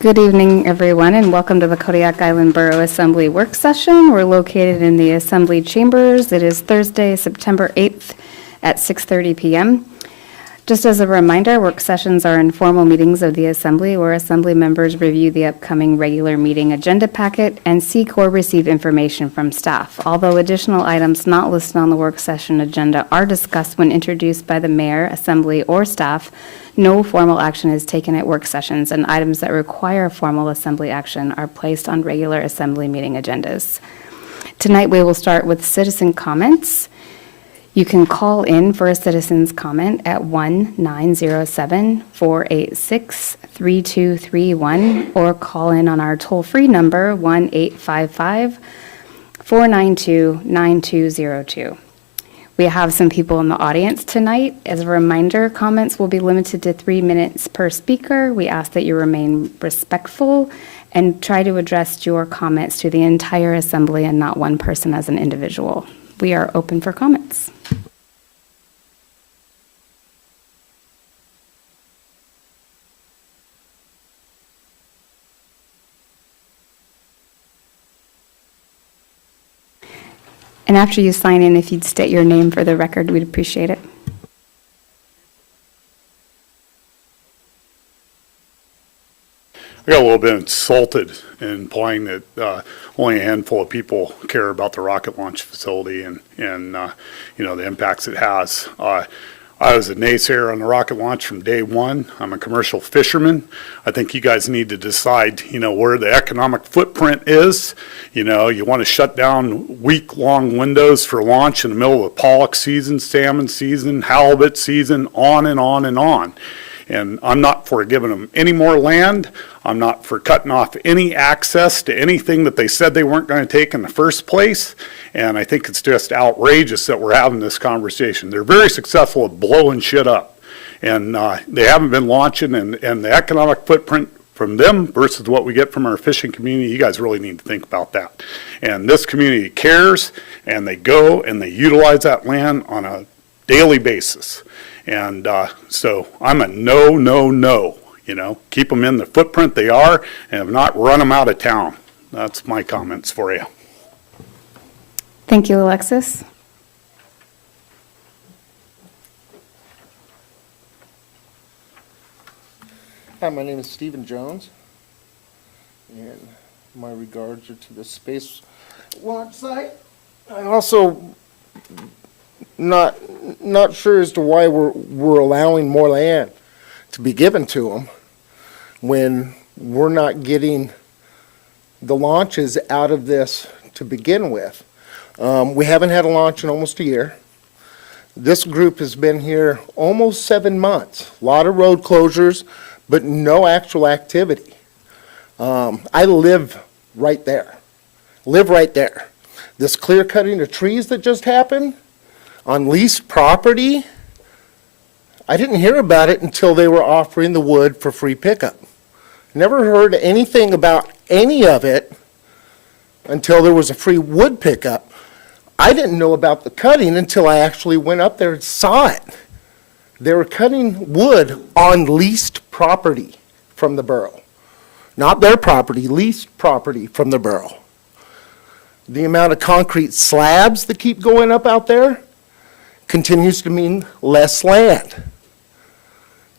Good evening, everyone, and welcome to the Kodiak Island Borough Assembly Work Session. We're located in the Assembly Chambers. It is Thursday, September 8th at 6:30 p.m. Just as a reminder, work sessions are informal meetings of the Assembly where Assembly members review the upcoming regular meeting agenda packet and seek or receive information from staff. Although additional items not listed on the work session agenda are discussed when introduced by the mayor, Assembly, or staff, no formal action is taken at work sessions, and items that require formal Assembly action are placed on regular Assembly meeting agendas. Tonight, we will start with citizen comments. You can call in for a citizen's comment at 1-907-486-3231 or call in on our toll-free number 1-855-492-9202. We have some people in the audience tonight. As a reminder, comments will be limited to 3 minutes per speaker. We ask that you remain respectful and try to address your comments to the entire Assembly and not one person as an individual. We are open for comments. And after you sign in, if you'd state your name for the record, we'd appreciate it. I got a little bit insulted in implying that only a handful of people care about the rocket launch facility and the impacts it has. I was a naysayer on the rocket launch from day one. I'm a commercial fisherman. I think you guys need to decide, where the economic footprint is. You want to shut down week-long windows for launch in the middle of the pollock season, salmon season, halibut season, on and on and on. And I'm not for giving them any more land. I'm not for cutting off any access to anything that they said they weren't going to take in the first place. And I think it's just outrageous that we're having this conversation. They're very successful at blowing shit up. And they haven't been launching, and the economic footprint from them versus what we get from our fishing community, you guys really need to think about that. And this community cares, and they go and they utilize that land on a daily basis. And so I'm a no. Keep them in the footprint they are, and if not, run them out of town. That's my comments for you. Thank you, Alexis. Hi, my name is Stephen Jones, and my regards are to the space launch site. I also not sure as to why we're allowing more land to be given to them when we're not getting the launches out of this to begin with. We haven't had a launch in almost a year. This group has been here almost 7 months. A lot of road closures, but no actual activity. I live right there. This clear cutting of trees that just happened on leased property, I didn't hear about it until they were offering the wood for free pickup. Never heard anything about any of it until there was a free wood pickup. I didn't know about the cutting until I actually went up there and saw it. They were cutting wood on leased property from the borough. Not their property, leased property from the borough. The amount of concrete slabs that keep going up out there continues to mean less land.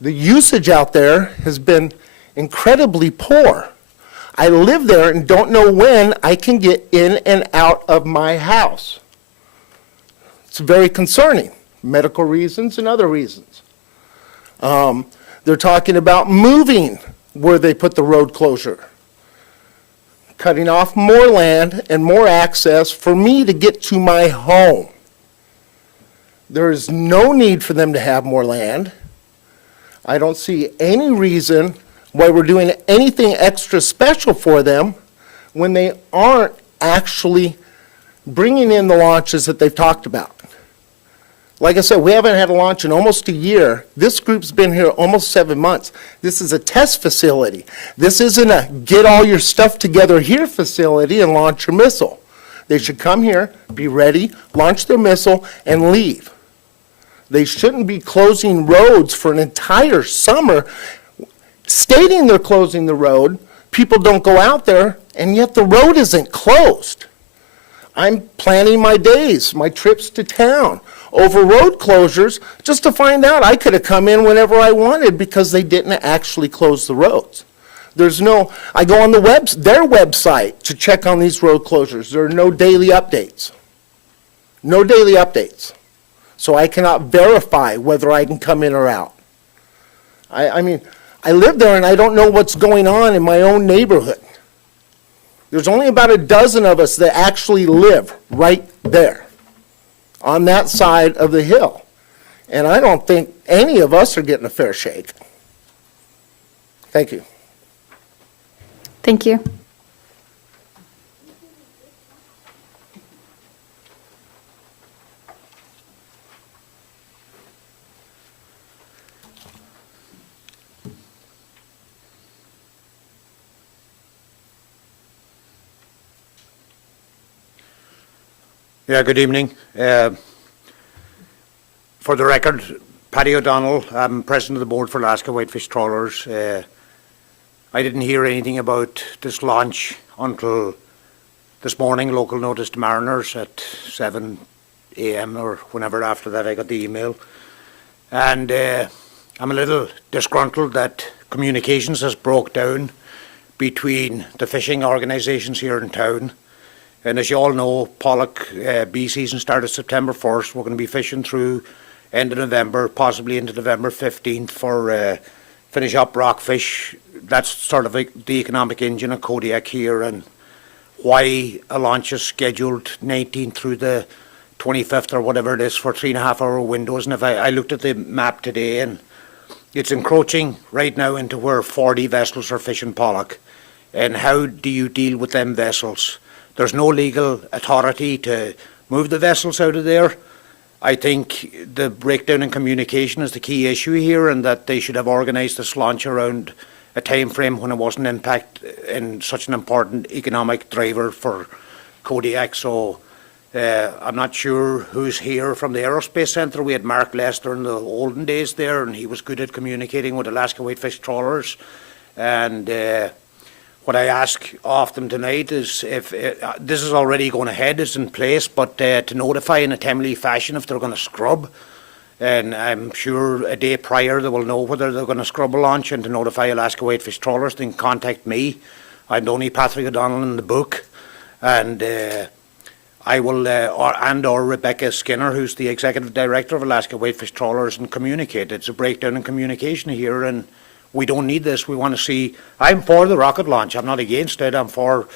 The usage out there has been incredibly poor. I live there and don't know when I can get in and out of my house. It's very concerning, medical reasons and other reasons. They're talking about moving where they put the road closure, cutting off more land and more access for me to get to my home. There is no need for them to have more land. I don't see any reason why we're doing anything extra special for them when they aren't actually bringing in the launches that they've talked about. Like I said, we haven't had a launch in almost a year. This group's been here almost 7 months. This is a test facility. This isn't a get all your stuff together here facility and launch your missile. They should come here, be ready, launch their missile, and leave. They shouldn't be closing roads for an entire summer, stating they're closing the road, people don't go out there, and yet the road isn't closed. I'm planning my days, my trips to town over road closures just to find out I could have come in whenever I wanted because they didn't actually close the roads. I go on their website to check on these road closures. There are no daily updates. No daily updates. So I cannot verify whether I can come in or out. I mean, I live there and I don't know what's going on in my own neighborhood. There's only about a dozen of us that actually live right there on that side of the hill. And I don't think any of us are getting a fair shake. Thank you. Thank you. Yeah, good evening. For the record, Paddy O'Donnell, I'm president of the board for Alaska Whitefish Trawlers. I didn't hear anything about this launch until this morning, local notice to mariners at 7 a.m. or whenever after that I got the email. And I'm a little disgruntled that communications has broke down between the fishing organisations here in town. And as you all know, pollock bee season started September 1st. We're going to be fishing through end of November, possibly into November 15th for finish up rockfish. That's sort of the economic engine of Kodiak here, and why a launch is scheduled 19th through the 25th or whatever it is for 3.5-hour windows. And if I looked at the map today, and it's encroaching right now into where 40 vessels are fishing pollock. And how do you deal with them vessels? There's no legal authority to move the vessels out of there. I think the breakdown in communication is the key issue here, and that they should have organised this launch around a time frame when it wasn't in such an important economic driver for Kodiak. So I'm not sure who's here from the Aerospace Centre. We had Mark Lester in the olden days there, and he was good at communicating with Alaska Whitefish Trawlers. And what I ask of them tonight is if this is already going ahead, it's in place, but to notify in a timely fashion if they're going to scrub. And I'm sure a day prior they will know whether they're going to scrub a launch, and to notify Alaska Whitefish Trawlers, then contact me. I'm the only Patrick O'Donnell in the book. And I will, or Rebecca Skinner, who's the Executive Director of Alaska Whitefish Trawlers, and communicate. It's a breakdown in communication here, and we don't need this. We want to see, I'm for the rocket launch. I'm not against it. I'm for,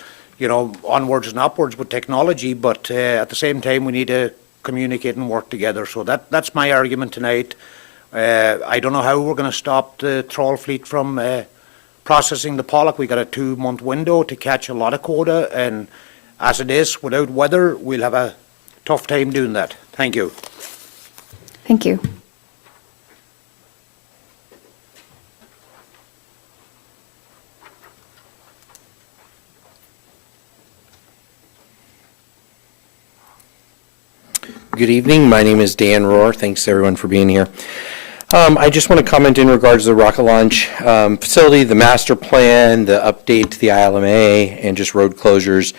onwards and upwards with technology, but at the same time we need to communicate and work together. So that's my argument tonight. I don't know how we're going to stop the trawl fleet from processing the pollock. We got a 2-month window to catch a lot of quota, and as it is, without weather, we'll have a tough time doing that. Thank you. Thank you. Good evening. My name is Dan Rohr. Thanks everyone for being here. I just want to comment in regards to the rocket launch facility, the master plan, the update to the ILMA, and just road closures,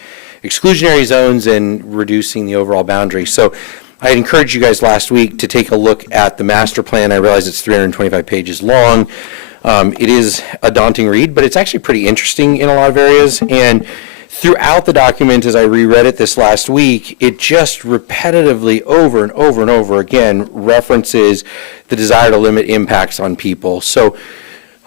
exclusionary zones, and reducing the overall boundary. So I encouraged you guys last week to take a look at the master plan. I realize it's 325 pages long. It is a daunting read, but it's actually pretty interesting in a lot of areas. And throughout the document, as I reread it this last week, it just repetitively, over and over and over again, references the desire to limit impacts on people. So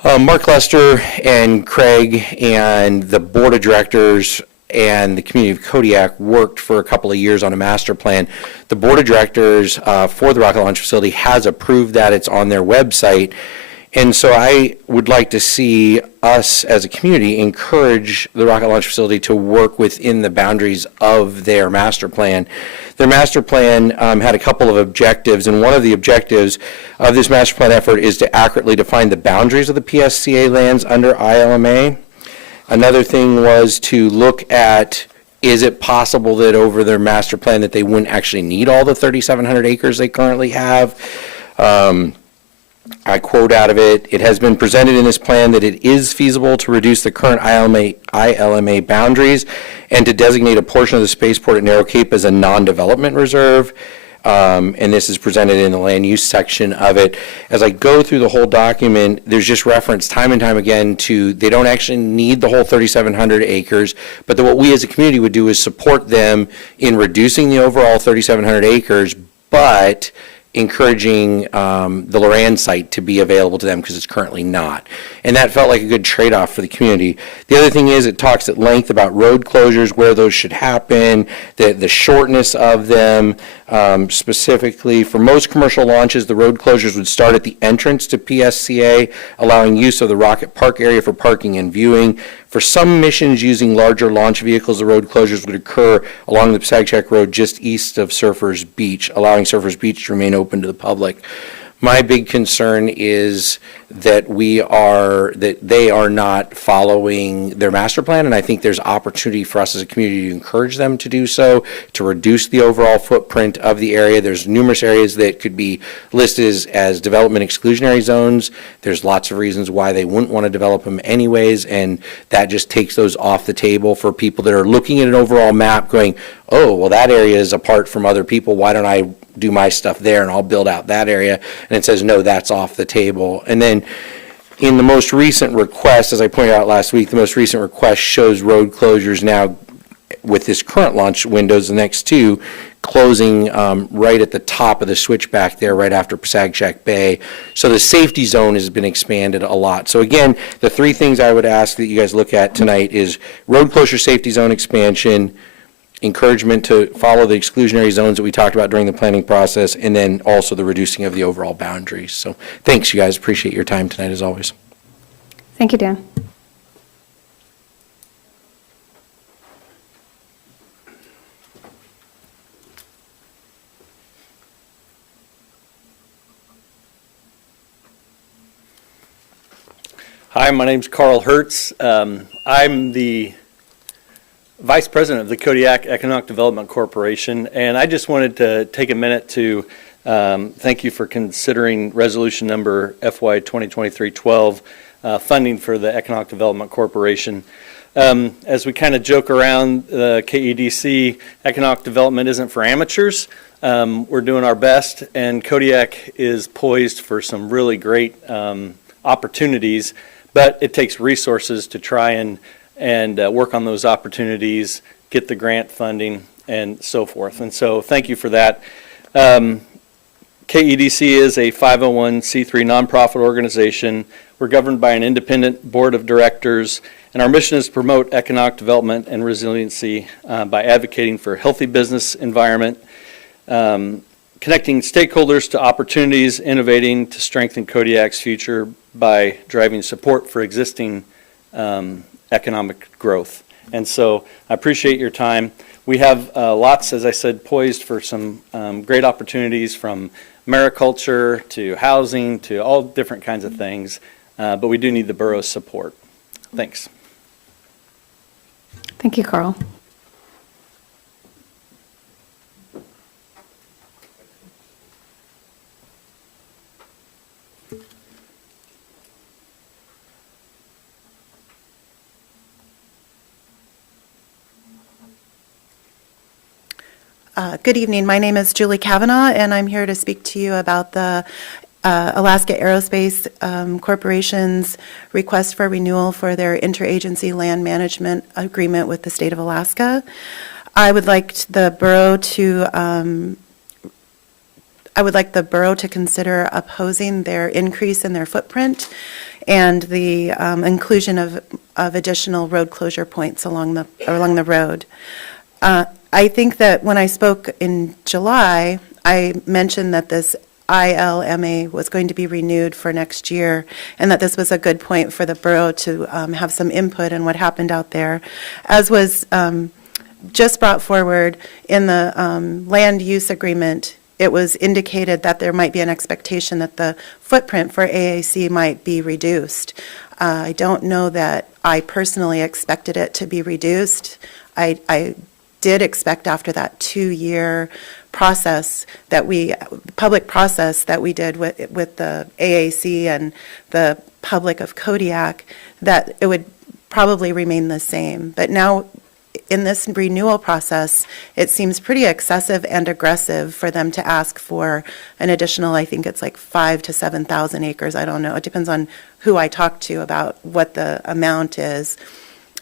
Mark Lester and Craig and the board of directors and the community of Kodiak worked for a couple of years on a master plan. The board of directors for the rocket launch facility has approved that. It's on their website. And so I would like to see us as a community encourage the rocket launch facility to work within the boundaries of their master plan. Their master plan had a couple of objectives, and one of the objectives of this master plan effort is to accurately define the boundaries of the PSCA lands under ILMA. Another thing was to look at, is it possible that over their master plan that they wouldn't actually need all the 3,700 acres they currently have? I quote out of it, "It has been presented in this plan that it is feasible to reduce the current ILMA boundaries and to designate a portion of the spaceport at Narrow Cape as a non-development reserve." And this is presented in the land use section of it. As I go through the whole document, there's just reference time and time again to they don't actually need the whole 3,700 acres, but what we as a community would do is support them in reducing the overall 3,700 acres, but encouraging the Loran site to be available to them because it's currently not. And that felt like a good trade-off for the community. The other thing is it talks at length about road closures, where those should happen, the shortness of them. Specifically, for most commercial launches, the road closures would start at the entrance to PSCA, allowing use of the Rocket Park area for parking and viewing. For some missions using larger launch vehicles, the road closures would occur along the Pasagchac Road just east of Surfers Beach, allowing Surfers Beach to remain open to the public. My big concern is that they are not following their master plan, and I think there's opportunity for us as a community to encourage them to do so, to reduce the overall footprint of the area. There's numerous areas that could be listed as development exclusionary zones. There's lots of reasons why they wouldn't want to develop them anyways, and that just takes those off the table for people that are looking at an overall map going, oh, well, that area is apart from other people. Why don't I do my stuff there and I'll build out that area? And it says, no, that's off the table. And then in the most recent request, as I pointed out last week, the most recent request shows road closures now with this current launch windows, the next two, closing right at the top of the switchback there, right after Pasagchac Bay. So the safety zone has been expanded a lot. So again, the three things I would ask that you guys look at tonight is road closure safety zone expansion, encouragement to follow the exclusionary zones that we talked about during the planning process, and then also the reducing of the overall boundaries. So thanks, you guys. Appreciate your time tonight, as always. Thank you, Dan. Hi, my name's Carl Hertz. I'm the Vice President of the Kodiak Economic Development Corporation, and I just wanted to take a minute to thank you for considering resolution number FY 2023-12, funding for the Economic Development Corporation. As we kind of joke around, KEDC, economic development isn't for amateurs. We're doing our best, and Kodiak is poised for some really great opportunities, but it takes resources to try and work on those opportunities, get the grant funding, and so forth. And so thank you for that. KEDC is a 501c3 nonprofit organization. We're governed by an independent board of directors, and our mission is to promote economic development and resiliency by advocating for a healthy business environment, connecting stakeholders to opportunities, innovating to strengthen Kodiak's future by driving support for existing economic growth. And so I appreciate your time. We have lots, as I said, poised for some great opportunities, from mariculture to housing to all different kinds of things, but we do need the borough's support. Thanks. Thank you, Carl. Good evening. My name is Julie Kavanaugh, and I'm here to speak to you about the Alaska Aerospace Corporation's request for renewal for their interagency land management agreement with the state of Alaska. I would like the borough to consider opposing their increase in their footprint and the inclusion of additional road closure points along the road. I think that when I spoke in July, I mentioned that this ILMA was going to be renewed for next year, and that this was a good point for the borough to have some input in what happened out there. As was just brought forward in the land use agreement, it was indicated that there might be an expectation that the footprint for AAC might be reduced. I don't know that I personally expected it to be reduced. I did expect after that 2-year process public process that we did with the AAC and the public of Kodiak, that it would probably remain the same. But now, in this renewal process, it seems pretty excessive and aggressive for them to ask for an additional, I think it's like 5,000 to 7,000 acres. I don't know. It depends on who I talk to about what the amount is.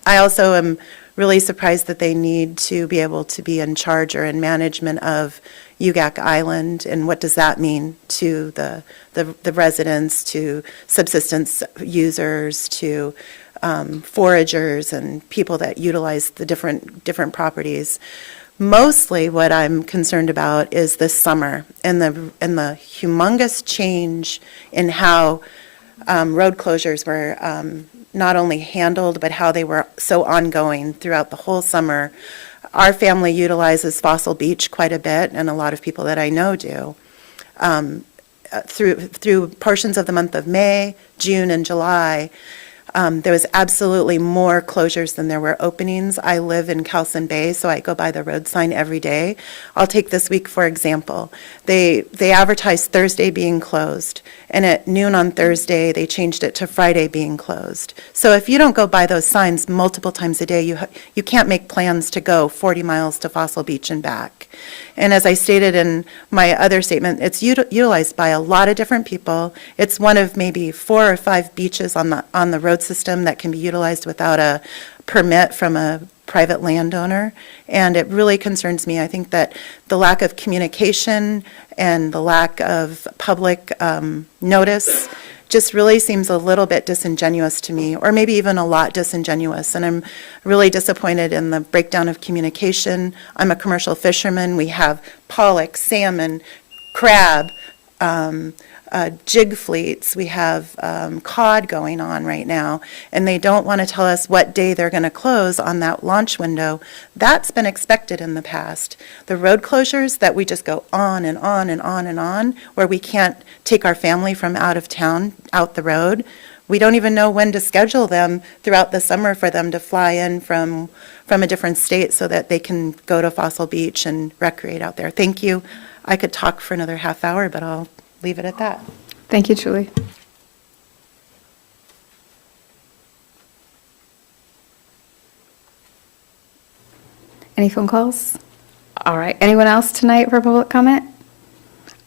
I also am really surprised that they need to be able to be in charge or in management of Kodiak Island, and what does that mean to the residents, to subsistence users, to foragers and people that utilize the different properties. Mostly what I'm concerned about is this summer and the humongous change in how road closures were not only handled, but how they were so ongoing throughout the whole summer. Our family utilizes Fossil Beach quite a bit, and a lot of people that I know do. Through portions of the month of May, June, and July, there was absolutely more closures than there were openings. I live in Cowson Bay, so I go by the road sign every day. I'll take this week, for example. They advertised Thursday being closed, and at noon on Thursday, they changed it to Friday being closed. So if you don't go by those signs multiple times a day, you can't make plans to go 40 miles to Fossil Beach and back. And as I stated in my other statement, it's utilized by a lot of different people. It's one of maybe 4 or 5 beaches on the road system that can be utilized without a permit from a private landowner. And it really concerns me. I think that the lack of communication and the lack of public notice just really seems a little bit disingenuous to me, or maybe even a lot disingenuous. And I'm really disappointed in the breakdown of communication. I'm a commercial fisherman. We have pollock, salmon, crab, jig fleets. We have cod going on right now, and they don't want to tell us what day they're going to close on that launch window. That's been expected in the past. The road closures that we just go on and on and on and on, where we can't take our family from out of town, out the road. We don't even know when to schedule them throughout the summer for them to fly in from a different state so that they can go to Fossil Beach and recreate out there. Thank you. I could talk for another half hour, but I'll leave it at that. Thank you, Julie. Any phone calls? All right, anyone else tonight for public comment?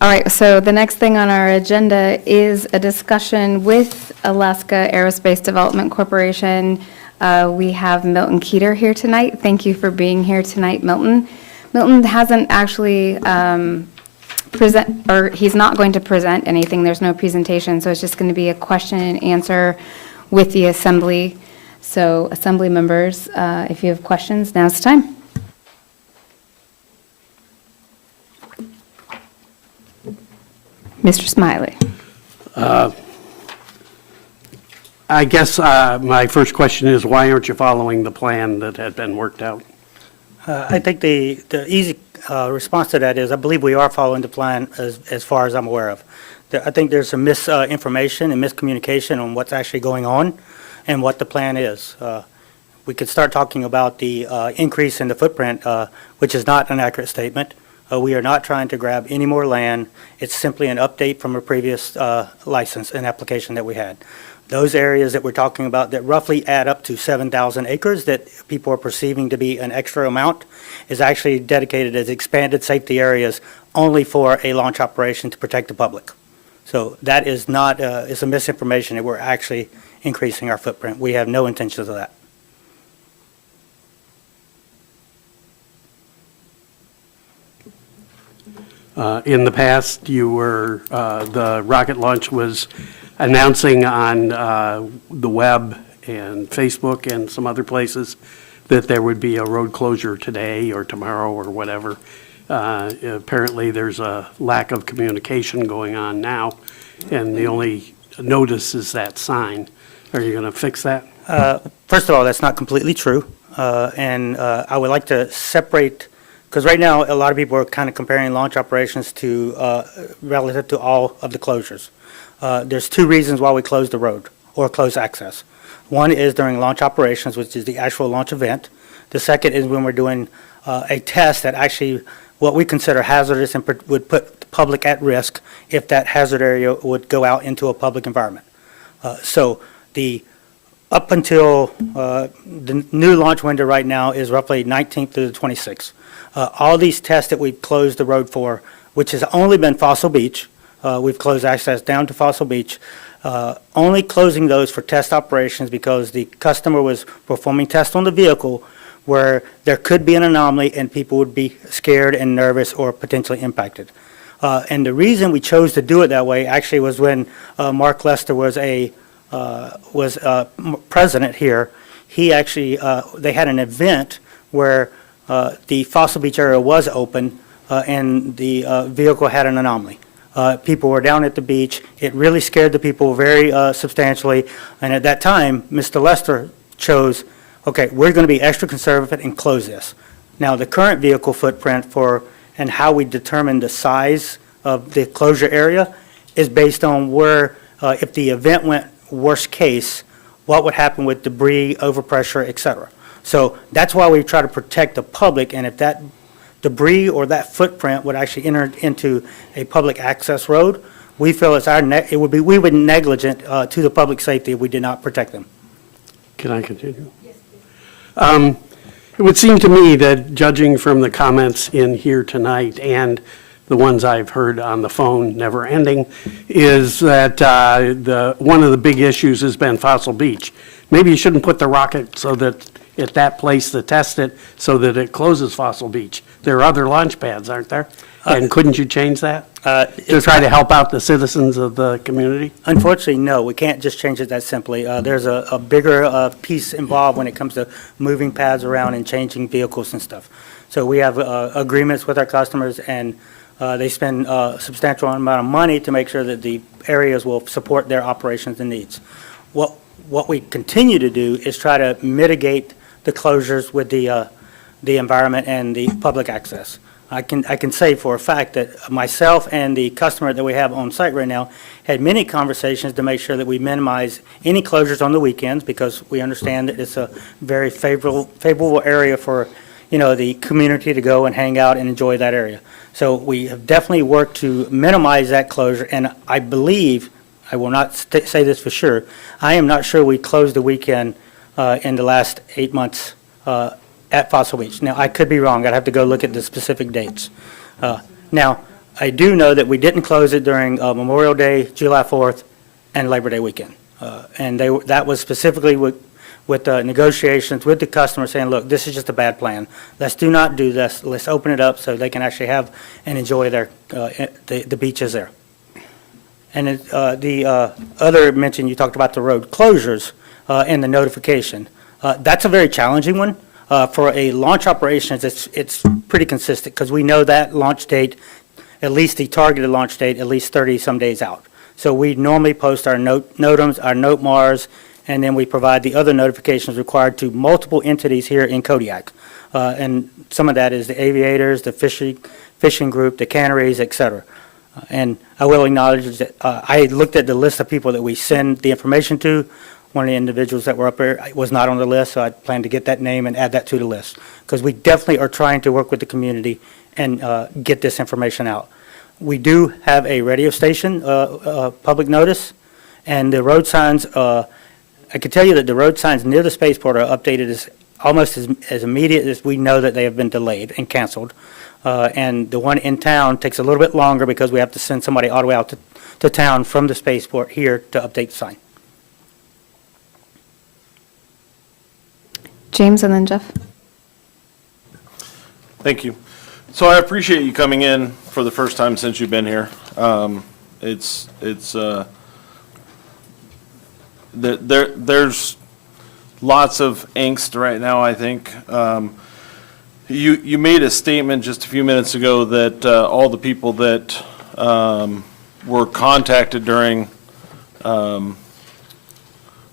All right, so the next thing on our agenda is a discussion with Alaska Aerospace Development Corporation. We have Milton Keeter here tonight. Thank you for being here tonight, Milton. Milton hasn't actually he's not going to present anything. There's no presentation, so it's just going to be a question and answer with the assembly. So assembly members, if you have questions, now's the time. Mr. Smiley. I guess my first question is, why aren't you following the plan that had been worked out? I think the easy response to that is I believe we are following the plan as far as I'm aware of. I think there's some misinformation and miscommunication on what's actually going on and what the plan is. We could start talking about the increase in the footprint, which is not an accurate statement. We are not trying to grab any more land. It's simply an update from a previous license and application that we had. Those areas that we're talking about that roughly add up to 7,000 acres that people are perceiving to be an extra amount is actually dedicated as expanded safety areas only for a launch operation to protect the public. So that is not, it's a misinformation that we're actually increasing our footprint. We have no intentions of that. In the past, the rocket launch was announcing on the web and Facebook and some other places that there would be a road closure today or tomorrow or whatever. Apparently, there's a lack of communication going on now, and the only notice is that sign. Are you going to fix that? First of all, that's not completely true. And I would like to separate, because right now, a lot of people are kind of comparing launch operations to relative to all of the closures. There's 2 reasons why we close the road or close access. One is during launch operations, which is the actual launch event. The second is when we're doing a test that actually, what we consider hazardous and would put the public at risk if that hazard area would go out into a public environment. So up until the new launch window right now is roughly 19th through the 26th. All these tests that we've closed the road for, which has only been Fossil Beach, we've closed access down to Fossil Beach, only closing those for test operations because the customer was performing tests on the vehicle where there could be an anomaly and people would be scared and nervous or potentially impacted. And the reason we chose to do it that way actually was when Mark Lester was president here. He actually, they had an event where the Fossil Beach area was open and the vehicle had an anomaly. People were down at the beach. It really scared the people very substantially. And at that time, Mr. Lester chose, okay, we're going to be extra conservative and close this. Now, the current vehicle footprint and how we determine the size of the closure area is based on where, if the event went worst case, what would happen with debris, overpressure, et cetera. So that's why we try to protect the public, and if that debris or that footprint would actually enter into a public access road, we feel we would be negligent to the public safety if we did not protect them. Can I continue? Yes, please. It would seem to me that judging from the comments in here tonight and the ones I've heard on the phone, never ending, is that one of the big issues has been Fossil Beach. Maybe you shouldn't put the rocket so that at that place to test it so that it closes Fossil Beach. There are other launch pads, aren't there? And couldn't you change that to try to help out the citizens of the community? Unfortunately, no, we can't just change it that simply. There's a bigger piece involved when it comes to moving pads around and changing vehicles and stuff. So we have agreements with our customers, and they spend a substantial amount of money to make sure that the areas will support their operations and needs. What we continue to do is try to mitigate the closures with the environment and the public access. I can say for a fact that myself and the customer that we have on site right now had many conversations to make sure that we minimize any closures on the weekends, because we understand that it's a very favorable area for, the community to go and hang out and enjoy that area. So we have definitely worked to minimize that closure, and I believe, I will not say this for sure, I am not sure we closed the weekend in the last 8 months at Fossil Beach. Now, I could be wrong. I'd have to go look at the specific dates. Now, I do know that we didn't close it during Memorial Day, July 4th, and Labor Day weekend. And that was specifically with negotiations with the customer saying, look, this is just a bad plan. Let's do not do this. Let's open it up so they can actually have and enjoy the beaches there. And the other mention, you talked about the road closures and the notification. That's a very challenging one. For a launch operations, it's pretty consistent because we know that launch date, at least the targeted launch date, at least 30-some days out. So we normally post our NOTAMs, our NOTMARs, and then we provide the other notifications required to multiple entities here in Kodiak. And some of that is the aviators, the fishing group, the canneries, et cetera. And I will acknowledge that I looked at the list of people that we send the information to. One of the individuals that were up there was not on the list, so I plan to get that name and add that to the list. Because we definitely are trying to work with the community and get this information out. We do have a radio station, public notice, and the road signs, I can tell you that the road signs near the spaceport are updated almost as immediate as we know that they have been delayed and canceled. And the one in town takes a little bit longer because we have to send somebody all the way out to town from the spaceport here to update the sign. James and then Jeff. Thank you. So I appreciate you coming in for the first time since you've been here. There's lots of angst right now, I think. You made a statement just a few minutes ago that all the people that were contacted during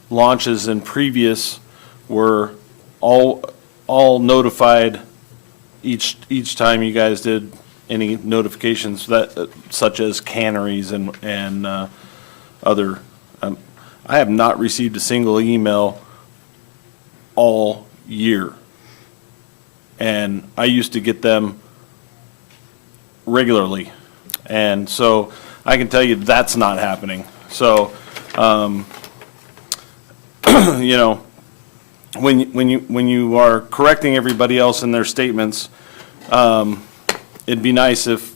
launches and previous were all notified each time you guys did any notifications, that such as canneries and other. I have not received a single email all year and I used to get them regularly. And so I can tell you that's not happening. So, you know, when you are correcting everybody else in their statements, it'd be nice if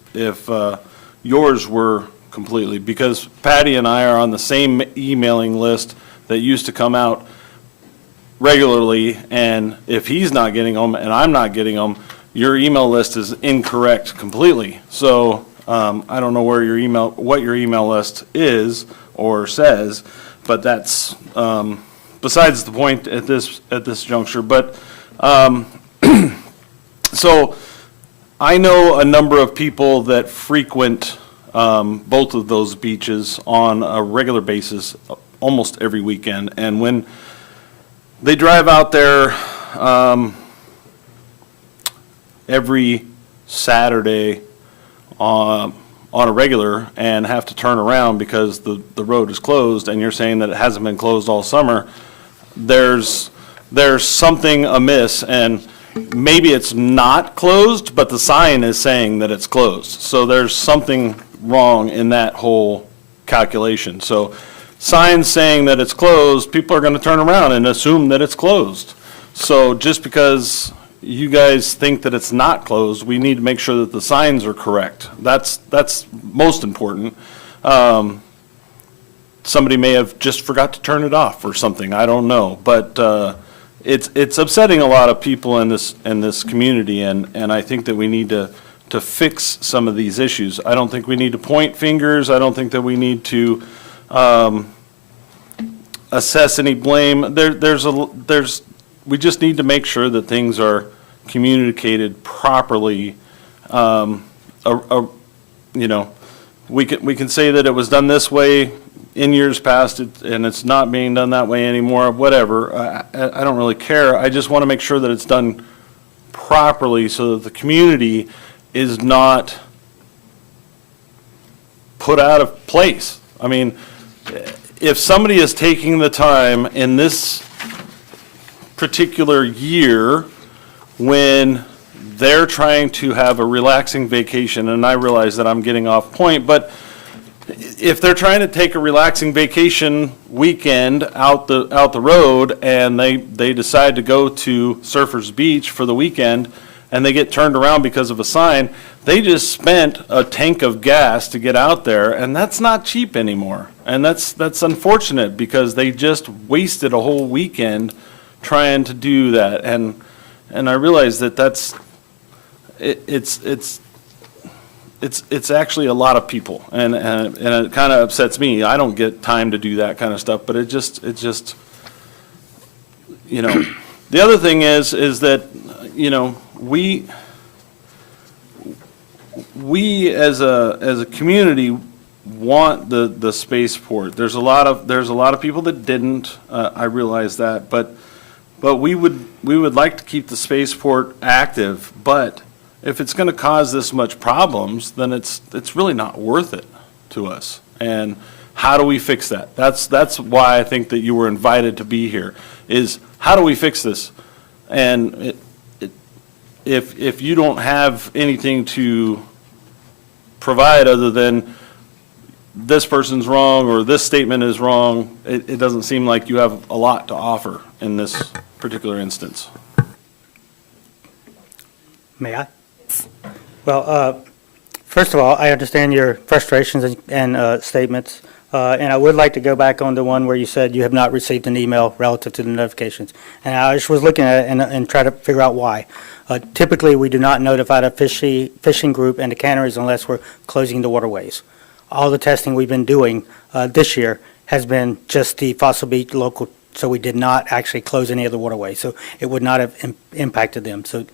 yours were completely, because Patty and I are on the same emailing list that used to come out regularly, and if he's not getting them and I'm not getting them, your email list is incorrect completely. So I don't know where what your email list is or says, but that's besides the point at this juncture. But so I know a number of people that frequent both of those beaches on a regular basis almost every weekend, and when they drive out there every Saturday on a regular and have to turn around because the road is closed, and you're saying that it hasn't been closed all summer, there's something amiss, and maybe it's not closed, but the sign is saying that it's closed. So there's something wrong in that whole calculation. So signs saying that it's closed, people are going to turn around and assume that it's closed. So just because you guys think that it's not closed, we need to make sure that the signs are correct. That's most important. Somebody may have just forgot to turn it off or something, I don't know. But it's upsetting a lot of people in this community, and I think that we need to fix some of these issues. I don't think we need to point fingers. I don't think that we need to assess any blame. We just need to make sure that things are communicated properly. You know, we can say that it was done this way in years past, and it's not being done that way anymore, whatever. I don't really care. I just want to make sure that it's done properly so that the community is not put out of place. I mean, if somebody is taking the time in this particular year when they're trying to have a relaxing vacation, and I realize that I'm getting off point, but if they're trying to take a relaxing vacation weekend out the road, and they decide to go to Surfers Beach for the weekend, and they get turned around because of a sign, they just spent a tank of gas to get out there, and that's not cheap anymore. And that's unfortunate, because they just wasted a whole weekend trying to do that. And I realize that it's actually a lot of people, and it kind of upsets me. I don't get time to do that kind of stuff, but it just you know. The other thing is that, you know, we as a community want the spaceport. There's a lot of people that didn't. I realize that, but we would like to keep the spaceport active. But if it's going to cause this much problems, then it's really not worth it to us. And how do we fix that? That's why I think that you were invited to be here. Is how do we fix this? And if you don't have anything to provide other than this person's wrong or this statement is wrong, it doesn't seem like you have a lot to offer in this particular instance. May I? Well, first of all, I understand your frustrations and statements, and I would like to go back on the one where you said you have not received an email relative to the notifications. And I just was looking at it and try to figure out why. Typically, we do not notify the fishing group and the canneries unless we're closing the waterways. All the testing we've been doing this year has been just the Fossil Beach local, so we did not actually close any of the waterways, so it would not have impacted them. So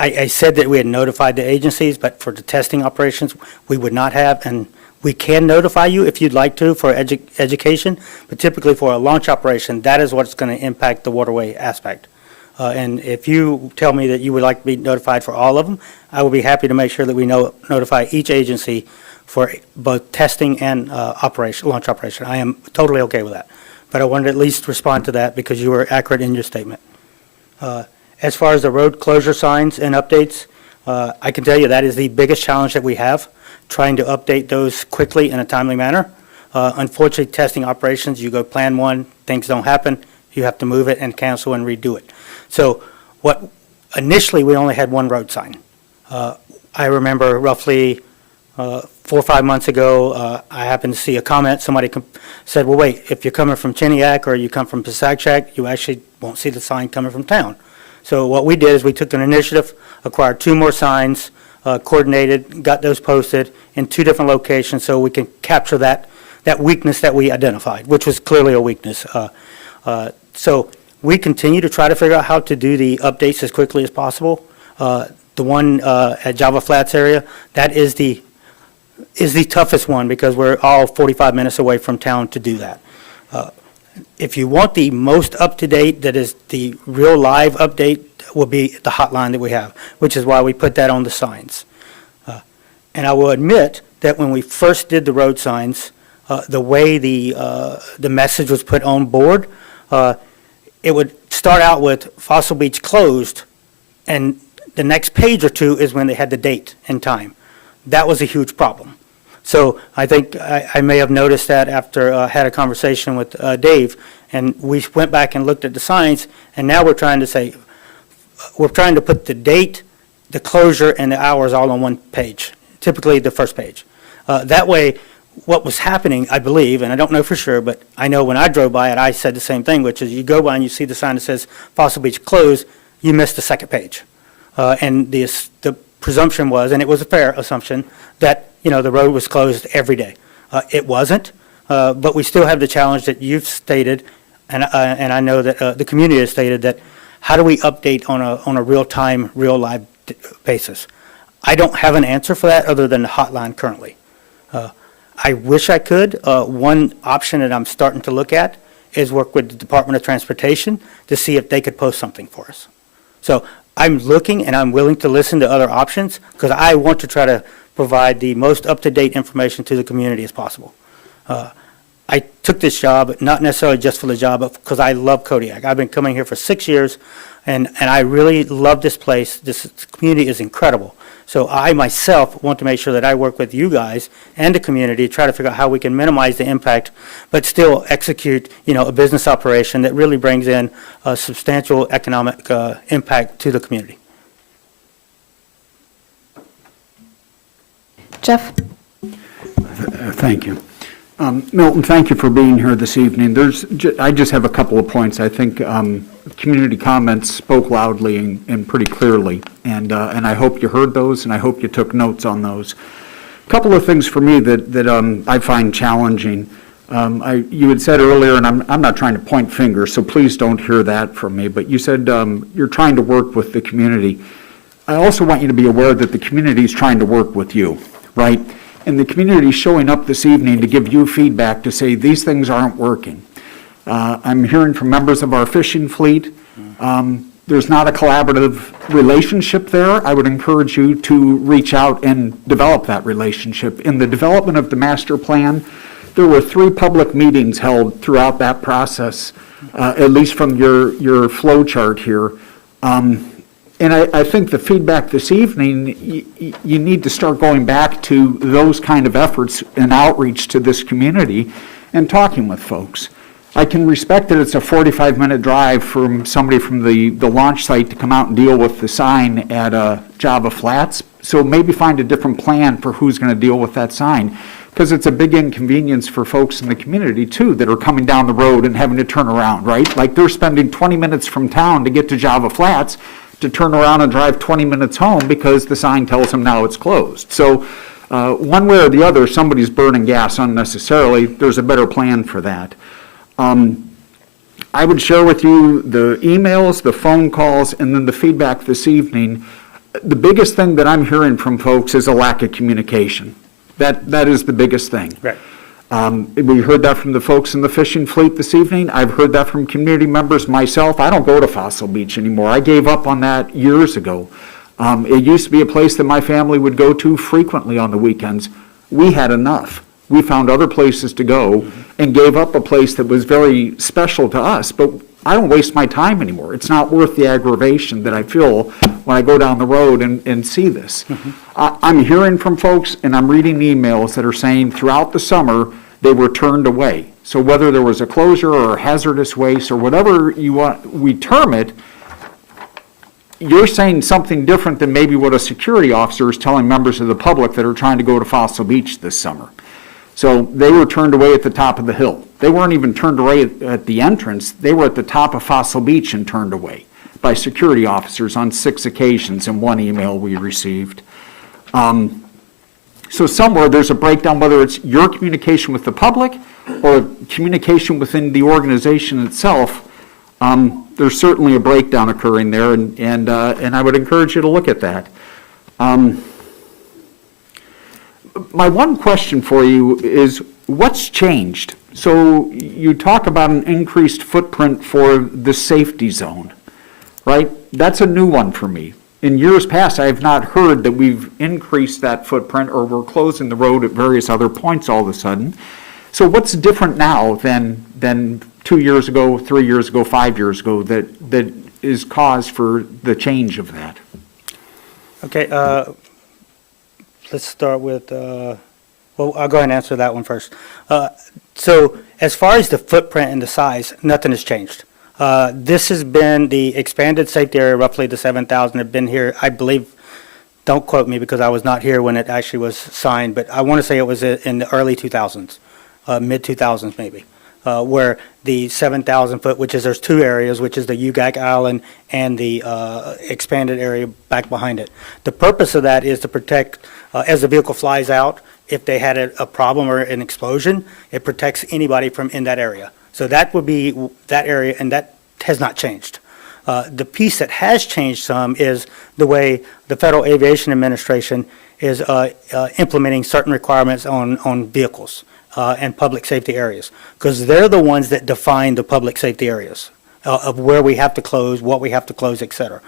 I said that we had notified the agencies, but for the testing operations, we would not have, and we can notify you if you'd like to for education, but typically for a launch operation, that is what's going to impact the waterway aspect. And if you tell me that you would like to be notified for all of them, I will be happy to make sure that we notify each agency for both testing and launch operation. I am totally okay with that. But I wanted to at least respond to that because you were accurate in your statement. As far as the road closure signs and updates, I can tell you that is the biggest challenge that we have, trying to update those quickly in a timely manner. Unfortunately, testing operations, you go plan one, things don't happen, you have to move it and cancel and redo it. So initially, we only had one road sign. I remember roughly 4 or 5 months ago, I happened to see a comment, somebody said, well, wait, if you're coming from Kodiak or you come from Passagshak, you actually won't see the sign coming from town. So what we did is we took an initiative, acquired 2 more signs, coordinated, got those posted in 2 different locations so we can capture that weakness that we identified, which was clearly a weakness. So we continue to try to figure out how to do the updates as quickly as possible. The one at Java Flats area, that is the toughest one because we're all 45 minutes away from town to do that. If you want the most up-to-date, that is the real live update, will be the hotline that we have, which is why we put that on the signs. And I will admit that when we first did the road signs, the way the message was put on board, it would start out with Fossil Beach closed, and the next page or 2 is when they had the date and time. That was a huge problem. So I think I may have noticed that after I had a conversation with Dave, and we went back and looked at the signs, and now we're trying to put the date, the closure, and the hours all on one page, typically the first page. That way, what was happening, I believe, and I don't know for sure, but I know when I drove by it, I said the same thing, which is you go by and you see the sign that says Fossil Beach closed, you missed the second page. And the presumption was, and it was a fair assumption, that the road was closed every day. It wasn't, but we still have the challenge that you've stated, and I know that the community has stated that how do we update on a real-time, real-live basis? I don't have an answer for that other than the hotline currently. I wish I could. One option that I'm starting to look at is work with the Department of Transportation to see if they could post something for us. So I'm looking and I'm willing to listen to other options because I want to try to provide the most up-to-date information to the community as possible. I took this job, not necessarily just for the job, but because I love Kodiak. I've been coming here for 6 years, and I really love this place. This community is incredible. So I myself want to make sure that I work with you guys and the community to try to figure out how we can minimize the impact, but still execute, a business operation that really brings in a substantial economic impact to the community. Jeff? Thank you. Milton, thank you for being here this evening. I just have a couple of points. I think community comments spoke loudly and pretty clearly, and I hope you heard those, and I hope you took notes on those. A couple of things for me that I find challenging. You had said earlier, and I'm not trying to point fingers, so please don't hear that from me, but you said you're trying to work with the community. I also want you to be aware that the community is trying to work with you, right? And the community is showing up this evening to give you feedback to say these things aren't working. I'm hearing from members of our fishing fleet. There's not a collaborative relationship there. I would encourage you to reach out and develop that relationship. In the development of the master plan, there were 3 public meetings held throughout that process, at least from your flow chart here. And I think the feedback this evening, you need to start going back to those kind of efforts and outreach to this community and talking with folks. I can respect that it's a 45-minute drive from somebody from the launch site to come out and deal with the sign at Java Flats. So maybe find a different plan for who's going to deal with that sign. Because it's a big inconvenience for folks in the community, too, that are coming down the road and having to turn around, right? Like they're spending 20 minutes from town to get to Java Flats to turn around and drive 20 minutes home because the sign tells them now it's closed. So one way or the other, somebody's burning gas unnecessarily. There's a better plan for that. I would share with you the emails, the phone calls, and then the feedback this evening. The biggest thing that I'm hearing from folks is a lack of communication. That is the biggest thing. Right. We heard that from the folks in the fishing fleet this evening. I've heard that from community members myself. I don't go to Fossil Beach anymore. I gave up on that years ago. It used to be a place that my family would go to frequently on the weekends. We had enough. We found other places to go and gave up a place that was very special to us. But I don't waste my time anymore. It's not worth the aggravation that I feel when I go down the road and see this. I'm hearing from folks, and I'm reading emails that are saying throughout the summer, they were turned away. So whether there was a closure or hazardous waste or whatever you want, we term it, you're saying something different than maybe what a security officer is telling members of the public that are trying to go to Fossil Beach this summer. So they were turned away at the top of the hill. They weren't even turned away at the entrance. They were at the top of Fossil Beach and turned away by security officers on 6 occasions in one email we received. So somewhere there's a breakdown, whether it's your communication with the public or communication within the organization itself. There's certainly a breakdown occurring there, and I would encourage you to look at that. My one question for you is, what's changed? So you talk about an increased footprint for the safety zone, right? That's a new one for me. In years past, I have not heard that we've increased that footprint or we're closing the road at various other points all of a sudden. So what's different now than 2 years ago, 3 years ago, 5 years ago that is cause for the change of that? Okay, let's start with, well, I'll go ahead and answer that one first. So as far as the footprint and the size, nothing has changed. This has been the expanded safety area, roughly the 7,000 have been here, I believe, don't quote me because I was not here when it actually was signed, but I want to say it was in the early 2000s, mid-2000s maybe, where the 7,000 foot, which is, there's 2 areas, which is the UGAC Island and the expanded area back behind it. The purpose of that is to protect, as the vehicle flies out, if they had a problem or an explosion, it protects anybody from in that area. So that would be that area, and that has not changed. The piece that has changed some is the way the Federal Aviation Administration is implementing certain requirements on vehicles and public safety areas, because they're the ones that define the public safety areas of where we have to close, what we have to close, et cetera.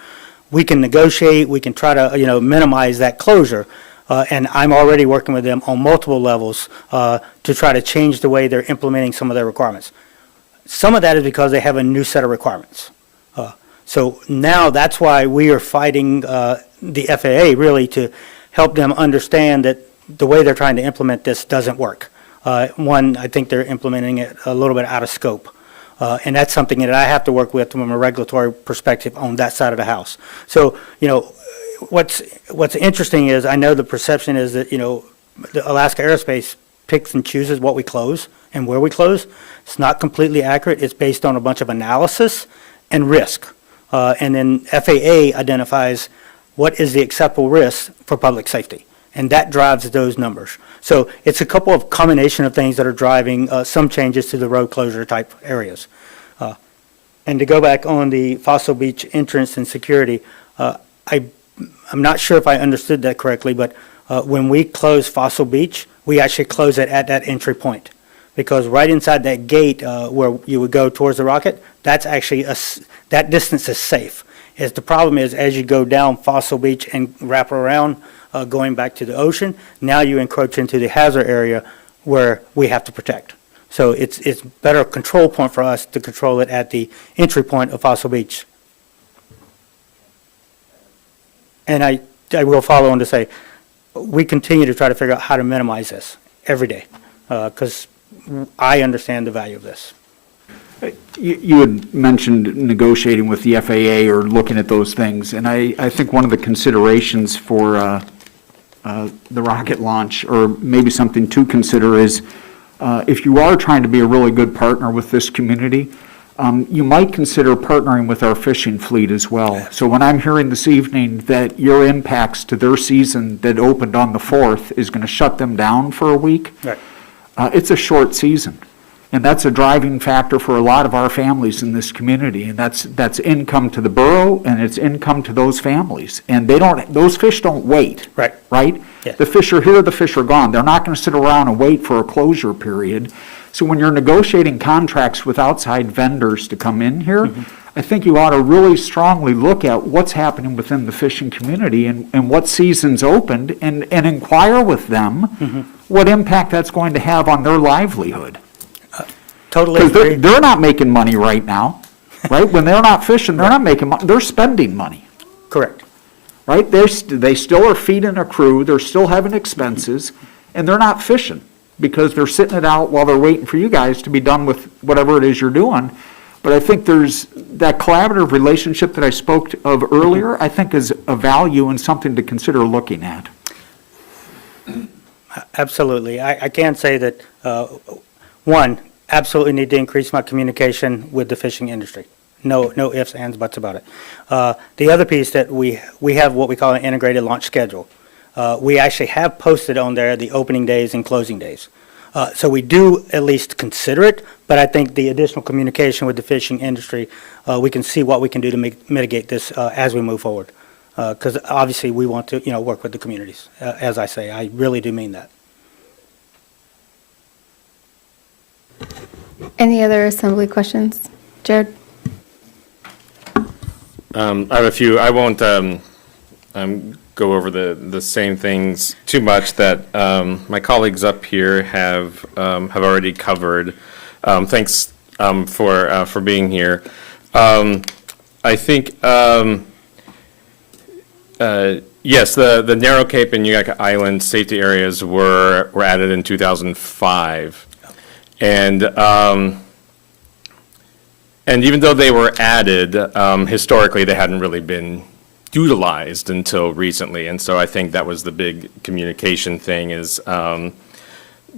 We can negotiate, we can try to minimize that closure, and I'm already working with them on multiple levels to try to change the way they're implementing some of their requirements. Some of that is because they have a new set of requirements. So now that's why we are fighting the FAA really to help them understand that the way they're trying to implement this doesn't work. One, I think they're implementing it a little bit out of scope. And that's something that I have to work with from a regulatory perspective on that side of the house. So, what's interesting is I know the perception is that, the Alaska Aerospace picks and chooses what we close and where we close. It's not completely accurate. It's based on a bunch of analysis and risk. And then FAA identifies what is the acceptable risk for public safety. And that drives those numbers. So it's a couple of combination of things that are driving some changes to the road closure type areas. And to go back on the Fossil Beach entrance and security, I'm not sure if I understood that correctly, but when we close Fossil Beach, we actually close it at that entry point. Because right inside that gate where you would go towards the rocket, that's actually, that distance is safe. The problem is as you go down Fossil Beach and wrap around, going back to the ocean, now you encroach into the hazard area where we have to protect. So it's better control point for us to control it at the entry point of Fossil Beach. And I will follow on to say, we continue to try to figure out how to minimize this every day, because I understand the value of this. You had mentioned negotiating with the FAA or looking at those things, and I think one of the considerations for the rocket launch, or maybe something to consider, is if you are trying to be a really good partner with this community, you might consider partnering with our fishing fleet as well. So when I'm hearing this evening that your impacts to their season that opened on the 4th is going to shut them down for a week, Right. It's a short season. And that's a driving factor for a lot of our families in this community. And that's income to the borough, and it's income to those families. And those fish don't wait. Right. Right? Yeah. The fish are here, the fish are gone. They're not going to sit around and wait for a closure period. So when you're negotiating contracts with outside vendors to come in here, I think you ought to really strongly look at what's happening within the fishing community and what seasons opened, and inquire with them what impact that's going to have on their livelihood. Totally Because agree. they're not making money right now. right? When they're not fishing, they're not making money, they're spending money, Correct. right? They still are feeding a crew, they're still having expenses, and they're not fishing because they're sitting it out while they're waiting for you guys to be done with whatever it is you're doing. But I think there's that collaborative relationship that I spoke of earlier, I think is a value and something to consider looking at. Absolutely. I can say that, one, absolutely need to increase my communication with the fishing industry. No ifs, ands, buts about it. The other piece that we have what we call an integrated launch schedule. We actually have posted on there the opening days and closing days. So we do at least consider it, but I think the additional communication with the fishing industry, we can see what we can do to mitigate this as we move forward. Because obviously we want to, work with the communities. As I say, I really do mean that. Any other assembly questions? Jared? I have a few. I won't go over the same things too much that my colleagues up here have already covered. Thanks for being here. I think yes, the Narrow Cape and Kodiak Island safety areas were added in 2005, and even though they were added, historically they hadn't really been utilized until recently. And so I think that was the big communication thing is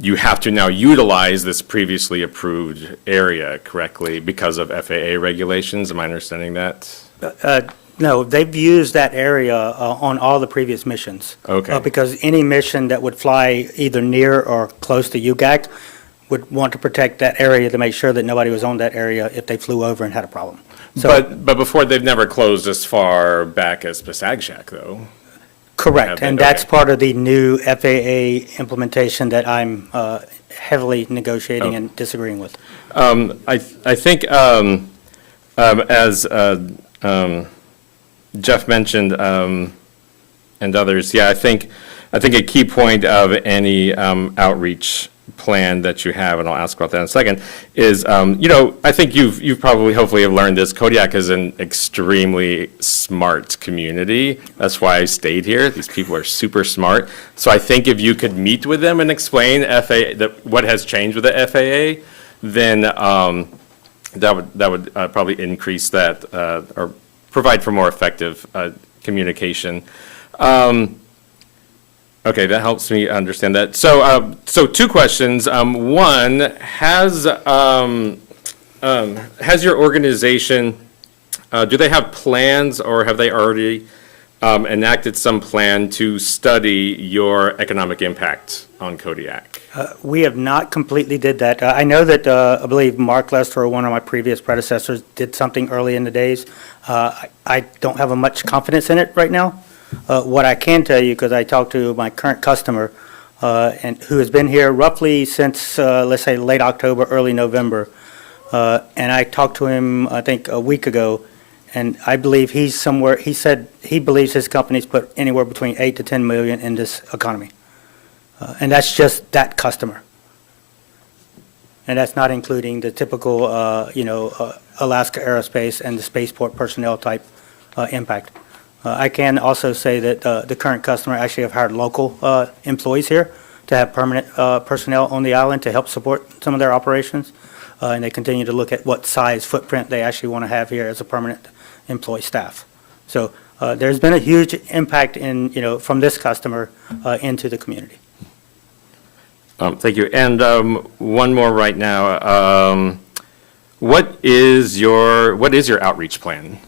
you have to now utilize this previously approved area correctly because of FAA regulations. Am I understanding that? No, they've used that area on all the previous missions. Okay. Because any mission that would fly either near or close to UGAC would want to protect that area to make sure that nobody was on that area if they flew over and had a problem. So, But before, they've never closed as far back as Pasagshak, though. correct, and that's Okay. part of the new FAA implementation that I'm heavily negotiating and disagreeing with. I think as Jeff mentioned and others, yeah, I think a key point of any outreach plan that you have, and I'll ask about that in a second, is, I think you've probably, hopefully have learned this, Kodiak is an extremely smart community. That's why I stayed here. These people are super smart. So I think if you could meet with them and explain what has changed with the FAA, then that would probably increase that, or provide for more effective communication. Okay, that helps me understand that. So two questions. One, has your organization, do they have plans or have they already enacted some plan to study your economic impact on Kodiak? We have not completely did that. I know that, I believe Mark Lester, or one of my previous predecessors, did something early in the days. I don't have much confidence in it right now. What I can tell you, because I talked to my current customer, and who has been here roughly since, let's say, late October, early November, and I talked to him, I think, a week ago, and I believe he said he believes his company's put anywhere between 8 to 10 million in this economy. And that's just that customer. And that's not including the typical, Alaska Aerospace and the spaceport personnel type impact. I can also say that the current customer actually have hired local employees here to have permanent personnel on the island to help support some of their operations. And they continue to look at what size footprint they actually want to have here as a permanent employee staff. So there's been a huge impact from this customer into the community. Thank you. And one more right now. What is your outreach plan?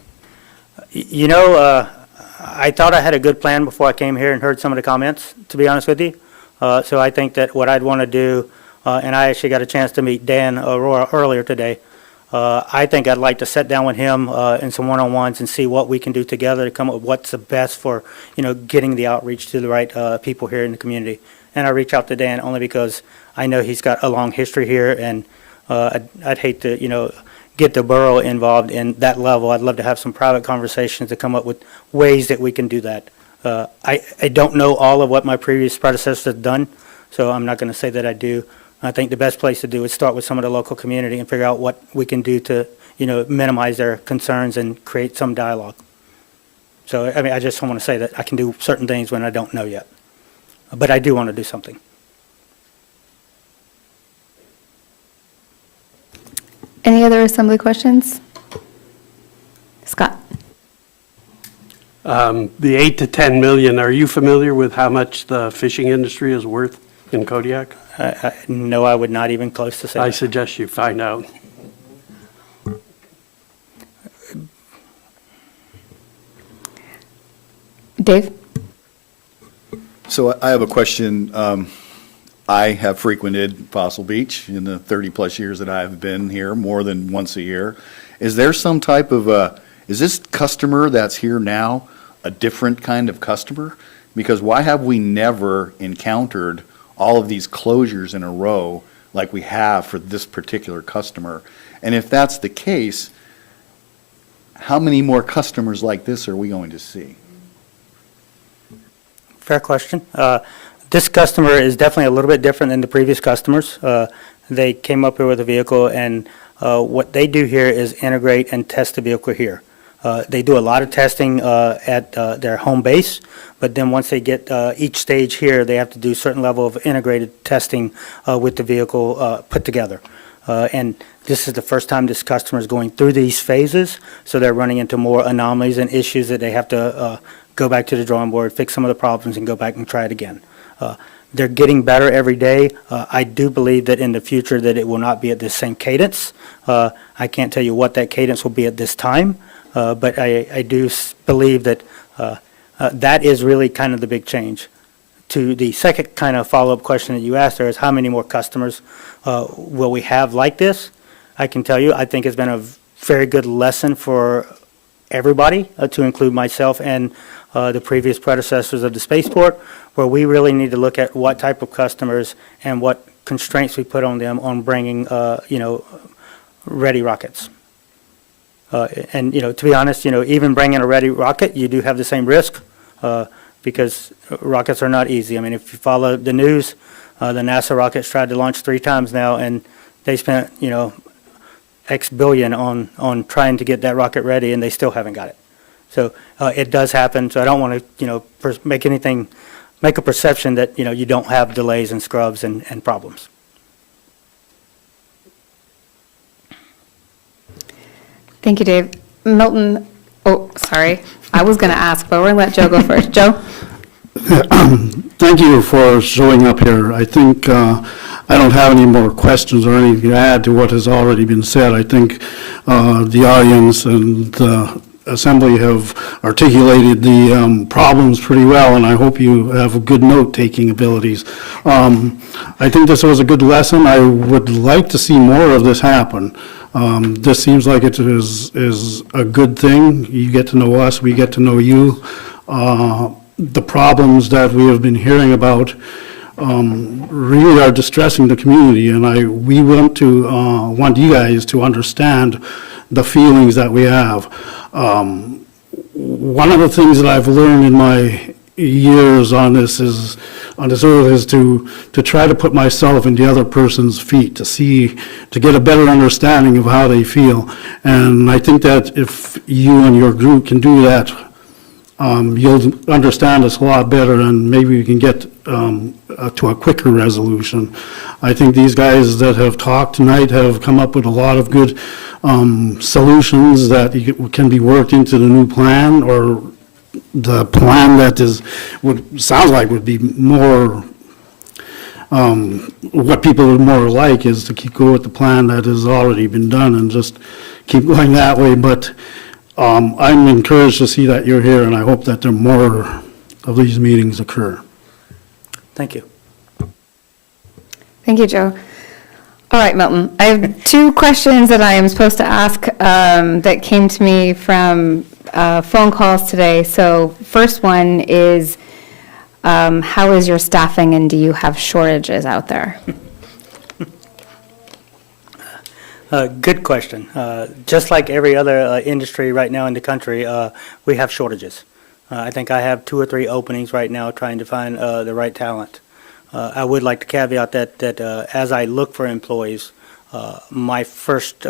I thought I had a good plan before I came here and heard some of the comments, to be honest with you. So I think that what I'd want to do, and I actually got a chance to meet Dan Aurora earlier today, I think I'd like to sit down with him in some one-on-ones and see what we can do together to come up with what's the best for, getting the outreach to the right people here in the community. And I reach out to Dan only because I know he's got a long history here, and I'd hate to, get the borough involved in that level. I'd love to have some private conversations to come up with ways that we can do that. I don't know all of what my previous predecessors have done, so I'm not going to say that I do. I think the best place to do is start with some of the local community and figure out what we can do to minimize their concerns and create some dialogue. So, I mean, I just want to say that I can do certain things when I don't know yet. But I do want to do something. Any other assembly questions? Scott? The 8 to 10 million, are you familiar with how much the fishing industry is worth in Kodiak? No, I would not even close to say I that. suggest you find out. Dave? So I have a question. I have frequented Fossil Beach in the 30-plus years that I've been here, more than once a year. Is there some type of, is this customer that's here now a different kind of customer? Because why have we never encountered all of these closures in a row like we have for this particular customer? And if that's the case, how many more customers like this are we going to see? Fair question. This customer is definitely a little bit different than the previous customers. They came up here with a vehicle, and what they do here is integrate and test the vehicle here. They do a lot of testing at their home base, but then once they get each stage here, they have to do a certain level of integrated testing with the vehicle put together. And this is the first time this customer is going through these phases, so they're running into more anomalies and issues that they have to go back to the drawing board, fix some of the problems, and go back and try it again. They're getting better every day. I do believe that in the future that it will not be at the same cadence. I can't tell you what that cadence will be at this time, but I do believe that that is really kind of the big change. To the second kind of follow-up question that you asked there is how many more customers will we have like this? I can tell you, I think it's been a very good lesson for everybody, to include myself and the previous predecessors of the spaceport, where we really need to look at what type of customers and what constraints we put on them on bringing, ready rockets. And, to be honest, even bringing a ready rocket, you do have the same risk because rockets are not easy. I mean, if you follow the news, the NASA rockets tried to launch 3 times now, and they spent, X billion on trying to get that rocket ready, and they still haven't got it. So it does happen. So I don't want to, make a perception that, you don't have delays and scrubs and problems. Thank you, Dave. Milton, oh, sorry. I was going to ask, but we're going to let Joe go first. Joe? Thank you for showing up here. I think I don't have any more questions or anything to add to what has already been said. I think the audience and the Assembly have articulated the problems pretty well, and I hope you have good note-taking abilities. I think this was a good lesson. I would like to see more of this happen. This seems like it is a good thing. You get to know us, we get to know you. The problems that we have been hearing about really are distressing the community, and we want you guys to understand the feelings that we have. One of the things that I've learned in my years on this earth is to try to put myself in the other person's feet, to get a better understanding of how they feel. And I think that if you and your group can do that, you'll understand us a lot better, and maybe we can get to a quicker resolution. I think these guys that have talked tonight have come up with a lot of good solutions that can be worked into the new plan, or the plan that sounds like would be more, what people would more like is to go with the plan that has already been done and just keep going that way. But I'm encouraged to see that you're here, and I hope that there are more of these meetings occur. Thank you. Thank you, Joe. All right, Milton. I have 2 questions that I am supposed to ask that came to me from phone calls today. So first one is, how is your staffing, and do you have shortages out there? Good question. Just like every other industry right now in the country, we have shortages. I think I have 2 or 3 openings right now trying to find the right talent. I would like to caveat that as I look for employees, my first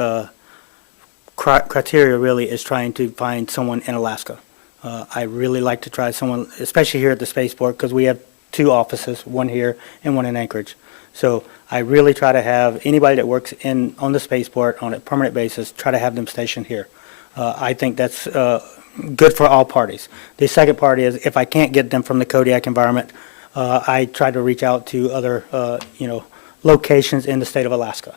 criteria really is trying to find someone in Alaska. I really like to try someone, especially here at the spaceport, because we have 2 offices, one here and one in Anchorage. So I really try to have anybody that works on the spaceport on a permanent basis, try to have them stationed here. I think that's good for all parties. The second part is if I can't get them from the Kodiak environment, I try to reach out to other, locations in the state of Alaska.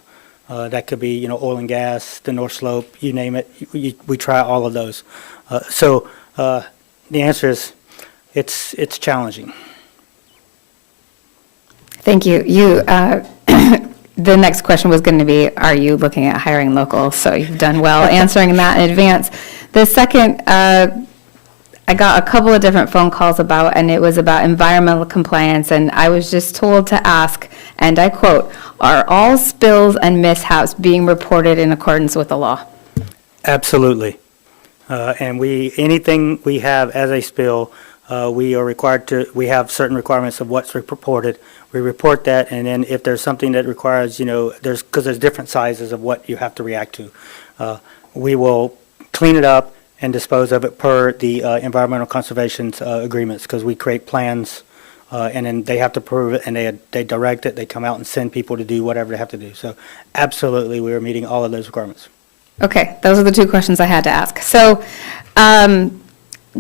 That could be, oil and gas, the North Slope, you name it. We try all of those. So the answer is it's challenging. Thank you. The next question was going to be, are you looking at hiring locals? So you've done well answering that in advance. The second, I got a couple of different phone calls about, and it was about environmental compliance, and I was just told to ask, and I quote, are all spills and mishaps being reported in accordance with the law? Absolutely. And anything we have as a spill, we are required to, we have certain requirements of what's reported. We report that, and then if there's something that requires, because there's different sizes of what you have to react to, we will clean it up and dispose of it per the environmental conservation agreements, because we create plans, and then they have to prove it, and they direct it, they come out and send people to do whatever they have to do. So absolutely, we are meeting all of those requirements. Okay, those are the 2 questions I had to ask. So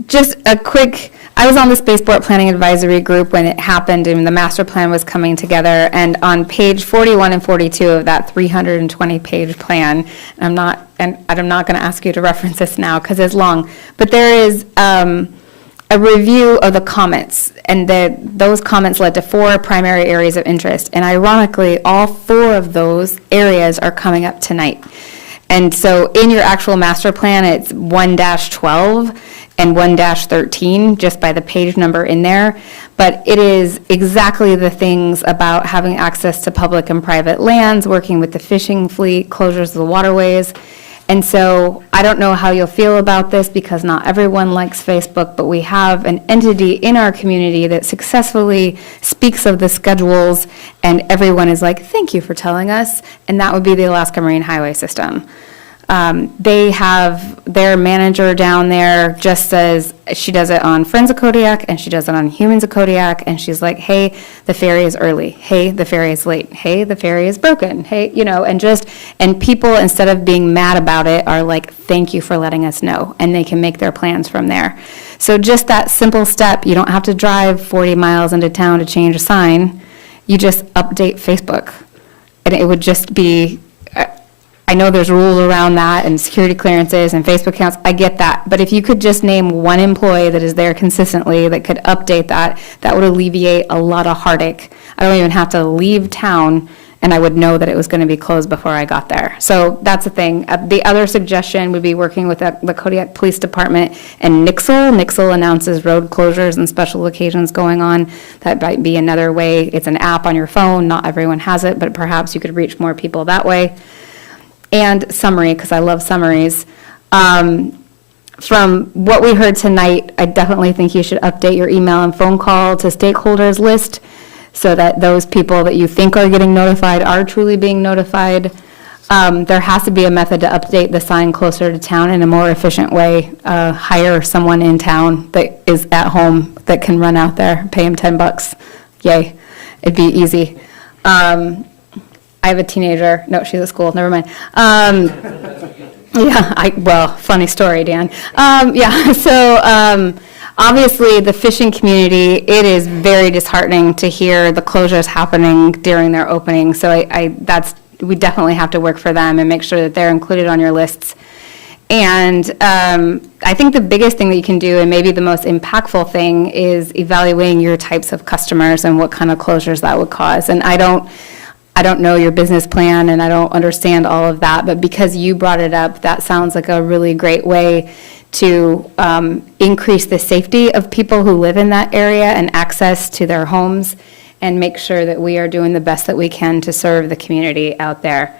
just a quick, I was on the Spaceport Planning Advisory Group when it happened and the master plan was coming together, and on page 41 and 42 of that 320-page plan, and I'm not going to ask you to reference this now because it's long, but there is a review of the comments, and those comments led to 4 primary areas of interest, and ironically, all 4 of those areas are coming up tonight. And so in your actual master plan, it's 1-12 and 1-13, just by the page number in there. But it is exactly the things about having access to public and private lands, working with the fishing fleet, closures of the waterways. And so I don't know how you'll feel about this because not everyone likes Facebook, but we have an entity in our community that successfully speaks of the schedules, and everyone is like, thank you for telling us, and that would be the Alaska Marine Highway System. They have their manager down there just says, she does it on Friends of Kodiak and she does it on Humans of Kodiak, and she's like, hey, the ferry is early. Hey, the ferry is late. Hey, the ferry is broken. Hey, and people, instead of being mad about it, are like, thank you for letting us know, and they can make their plans from there. So just that simple step, you don't have to drive 40 miles into town to change a sign. You just update Facebook. And it would just be, I know there's rules around that and security clearances and Facebook accounts, I get that. But if you could just name one employee that is there consistently that could update that, that would alleviate a lot of heartache. I don't even have to leave town, and I would know that it was going to be closed before I got there. So that's the thing. The other suggestion would be working with the Kodiak Police Department and Nixle. Nixle announces road closures and special occasions going on. That might be another way. It's an app on your phone. Not everyone has it, but perhaps you could reach more people that way. And summary, because I love summaries. From what we heard tonight, I definitely think you should update your email and phone call to stakeholders list so that those people that you think are getting notified are truly being notified. There has to be a method to update the sign closer to town in a more efficient way. Hire someone in town that is at home that can run out there, pay them $10. Yay, it'd be easy. I have a teenager. No, she's at school. Never mind. Funny story, Dan. Obviously, the fishing community, it is very disheartening to hear the closures happening during their opening. So we definitely have to work for them and make sure that they're included on your lists. And I think the biggest thing that you can do, and maybe the most impactful thing, is evaluating your types of customers and what kind of closures that would cause. And I don't know your business plan, and I don't understand all of that, but because you brought it up, that sounds like a really great way to increase the safety of people who live in that area and access to their homes, and make sure that we are doing the best that we can to serve the community out there.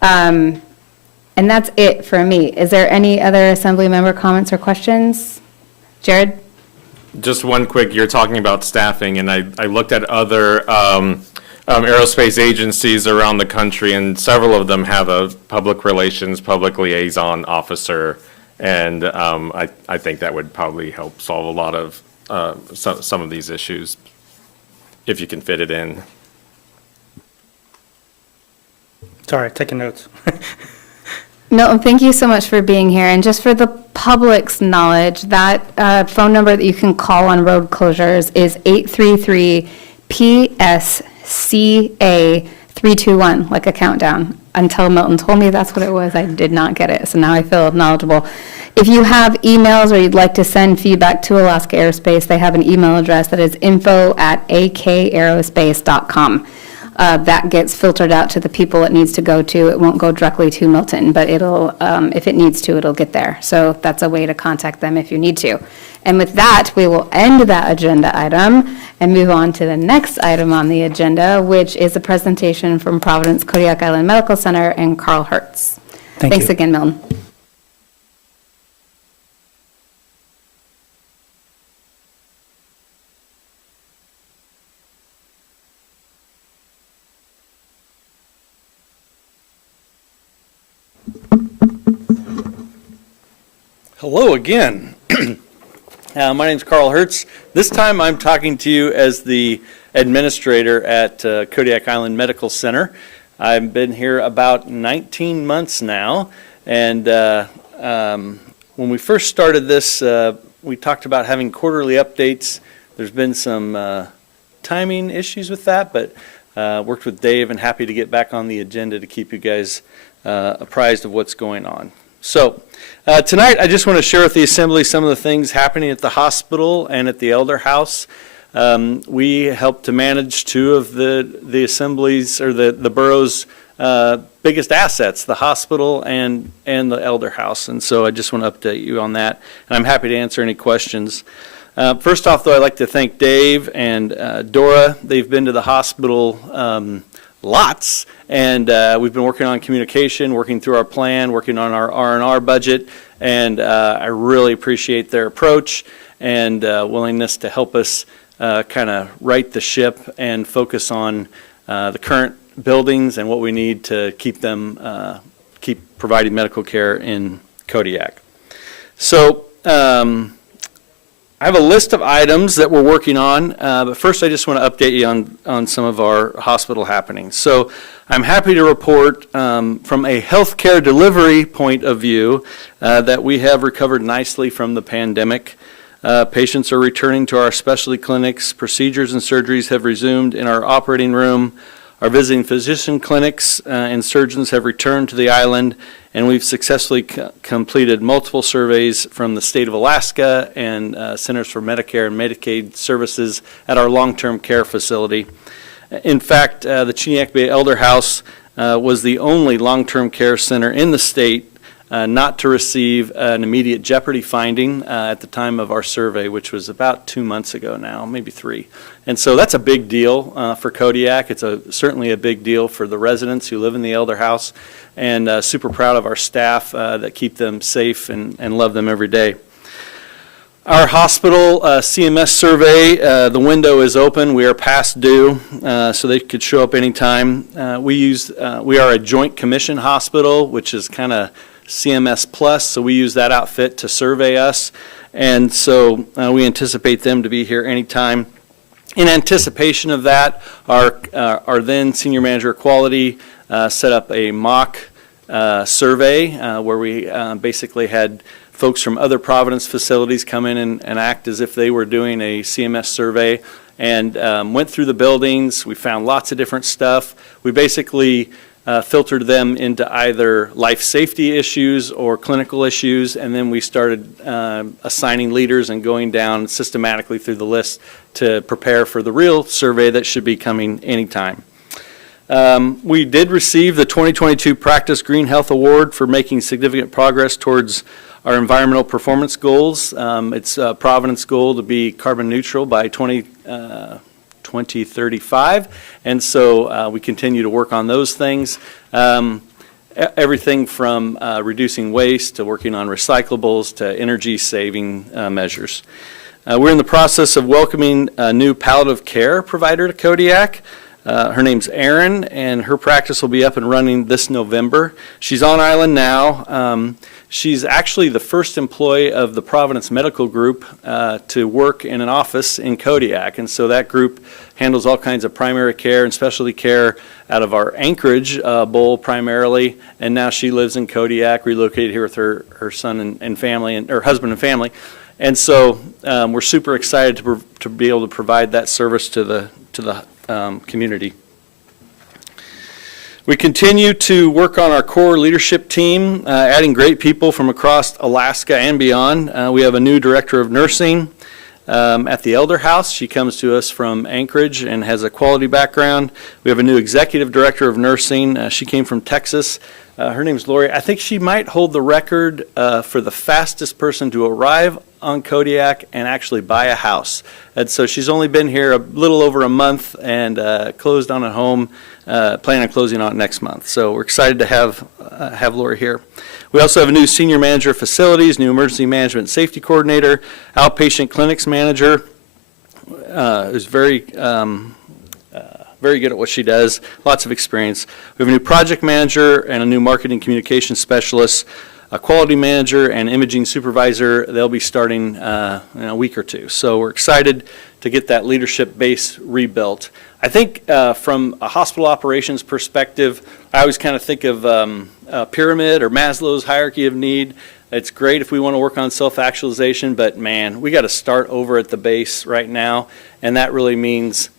And that's it for me. Is there any other Assembly member comments or questions? Jared? Just one quick, you're talking about staffing, and I looked at other aerospace agencies around the country, and several of them have a public relations, public liaison officer. And I think that would probably help solve a lot of some of these issues, if you can fit it in. Sorry, taking notes. Milton, thank you so much for being here. And just for the public's knowledge, that phone number that you can call on road closures is 833-PSCA-321, like a countdown. Until Milton told me that's what it was, I did not get it. So now I feel knowledgeable. If you have emails or you'd like to send feedback to Alaska Aerospace, they have an email address that is info@akaerospace.com. That gets filtered out to the people it needs to go to. It won't go directly to Milton, but it'll, if it needs to, it'll get there. So that's a way to contact them if you need to. And with that, we will end that agenda item and move on to the next item on the agenda, which is a presentation from Providence Kodiak Island Medical Center and Carl Hertz. Thanks again, Milton. Hello again. My name's Carl Hertz. This time I'm talking to you as the administrator at Kodiak Island Medical Center. I've been here about 19 months now, and when we first started this, we talked about having quarterly updates. There's been some timing issues with that, but worked with Dave and happy to get back on the agenda to keep you guys apprised of what's going on. So tonight I just want to share with the Assembly some of the things happening at the hospital and at the Elder House. We help to manage two of the Assembly's or the borough's biggest assets, the hospital and the Elder House. And so I just want to update you on that. And I'm happy to answer any questions. First off, though, I'd like to thank Dave and Dora. They've been to the hospital lots, and we've been working on communication, working through our plan, working on our R&R budget, and I really appreciate their approach and willingness to help us kind of right the ship and focus on the current buildings and what we need to keep them, keep providing medical care in Kodiak. So I have a list of items that we're working on, but first I just want to update you on some of our hospital happenings. So I'm happy to report from a healthcare delivery point of view that we have recovered nicely from the pandemic. Patients are returning to our specialty clinics. Procedures and surgeries have resumed in our operating room. Our visiting physician clinics and surgeons have returned to the island, and we've successfully completed multiple surveys from the state of Alaska and Centers for Medicare and Medicaid Services at our long-term care facility. In fact, the Cheniac Bay Elder House was the only long-term care center in the state not to receive an immediate jeopardy finding at the time of our survey, which was about 2 months ago now, maybe 3. And so that's a big deal for Kodiak. It's certainly a big deal for the residents who live in the Elder House, and super proud of our staff that keep them safe and love them every day. Our hospital CMS survey, the window is open. We are past due, so they could show up anytime. We are a joint commission hospital, which is kind of CMS Plus, so we use that outfit to survey us, and so we anticipate them to be here anytime. In anticipation of that, our then Senior Manager of Quality set up a mock survey where we basically had folks from other Providence facilities come in and act as if they were doing a CMS survey, and went through the buildings. We found lots of different stuff. We basically filtered them into either life safety issues or clinical issues, and then we started assigning leaders and going down systematically through the list to prepare for the real survey that should be coming anytime. We did receive the 2022 Practice Green Health Award for making significant progress towards our environmental performance goals. It's a Providence goal to be carbon neutral by 2035, and so we continue to work on those things. Everything from reducing waste to working on recyclables to energy saving measures. We're in the process of welcoming a new palliative care provider to Kodiak. Her name's Erin, and her practice will be up and running this November. She's on island now. She's actually the first employee of the Providence Medical Group to work in an office in Kodiak. And so that group handles all kinds of primary care and specialty care out of our Anchorage bowl primarily. And now she lives in Kodiak, relocated here with her son and family, and her husband and family. And so we're super excited to be able to provide that service to the community. We continue to work on our core leadership team, adding great people from across Alaska and beyond. We have a new director of nursing at the Elder House. She comes to us from Anchorage and has a quality background. We have a new executive director of nursing. She came from Texas. Her name's Lori. I think she might hold the record for the fastest person to arrive on Kodiak and actually buy a house. And so she's only been here a little over a month and closed on a home, planning on closing on it next month. So we're excited to have Lori here. We also have a new senior manager of facilities, new emergency management and safety coordinator, outpatient clinics manager, who's very good at what she does, lots of experience. We have a new project manager and a new marketing communications specialist, a quality manager and imaging supervisor. They'll be starting in a week or two. So we're excited to get that leadership base rebuilt. I think from a hospital operations perspective, I always kind of think of a pyramid or Maslow's hierarchy of need. It's great if we want to work on self-actualization, but man, we got to start over at the base right now, and that really means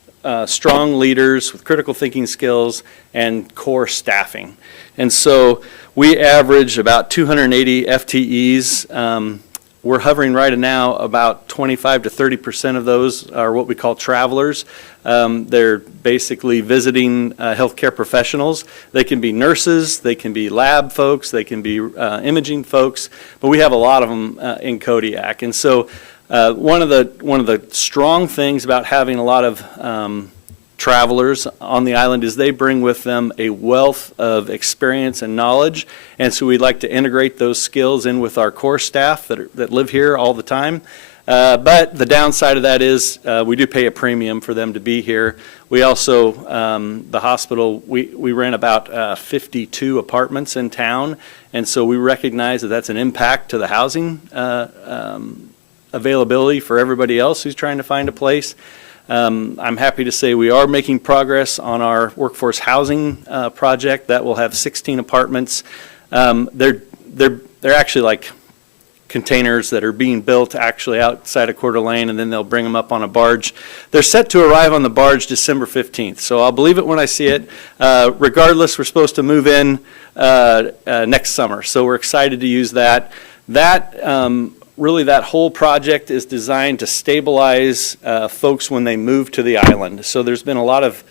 strong leaders with critical thinking skills and core staffing. And so we average about 280 FTEs. We're hovering right now about 25 to 30% of those are what we call travelers. They're basically visiting healthcare professionals. They can be nurses, they can be lab folks, they can be imaging folks, but we have a lot of them in Kodiak. And so one of the strong things about having a lot of travelers on the island is they bring with them a wealth of experience and knowledge, and so we'd like to integrate those skills in with our core staff that live here all the time. But the downside of that is we do pay a premium for them to be here. We also, the hospital, we rent about 52 apartments in town, and so we recognize that that's an impact to the housing availability for everybody else who's trying to find a place. I'm happy to say we are making progress on our workforce housing project that will have 16 apartments. They're actually like containers that are being built actually outside of Coeur d'Alene, and then they'll bring them up on a barge. They're set to arrive on the barge December 15th, so I'll believe it when I see it. Regardless, we're supposed to move in next summer, so we're excited to use that. Really, that whole project is designed to stabilize folks when they move to the island. So there's been a lot of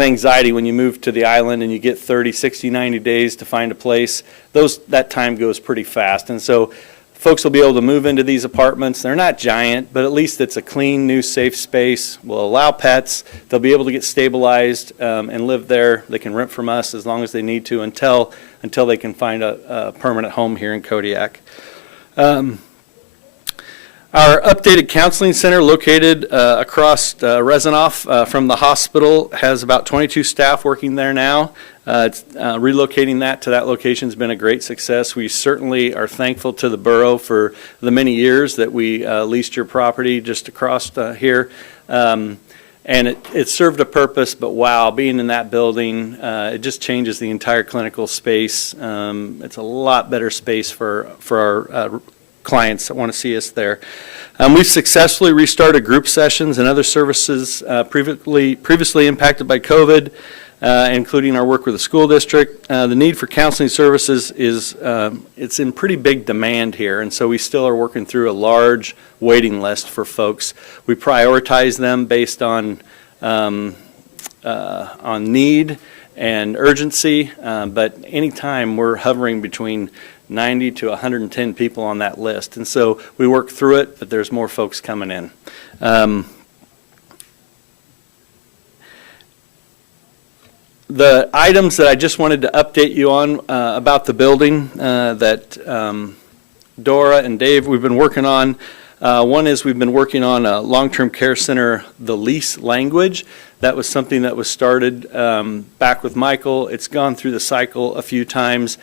anxiety when you move to the island and you get 30, 60, 90 days to find a place. That time goes pretty fast. And so folks will be able to move into these apartments. They're not giant, but at least it's a clean, new, safe space. We'll allow pets. They'll be able to get stabilized and live there. They can rent from us as long as they need to until they can find a permanent home here in Kodiak. Our updated counseling center located across Rezanoff from the hospital has about 22 staff working there now. Relocating that to that location has been a great success. We certainly are thankful to the borough for the many years that we leased your property just across here. And it served a purpose, but wow, being in that building, it just changes the entire clinical space. It's a lot better space for our clients that want to see us there. We've successfully restarted group sessions and other services previously impacted by COVID, including our work with the school district. The need for counseling services it's in pretty big demand here, and so we still are working through a large waiting list for folks. We prioritize them based on need and urgency, but anytime we're hovering between 90 to 110 people on that list. And so we work through it, but there's more folks coming in. The items that I just wanted to update you on about the building that Dora and Dave, we've been working on. One is we've been working on a long-term care center, the lease language. That was something that was started back with Michael. It's gone through the cycle a few times.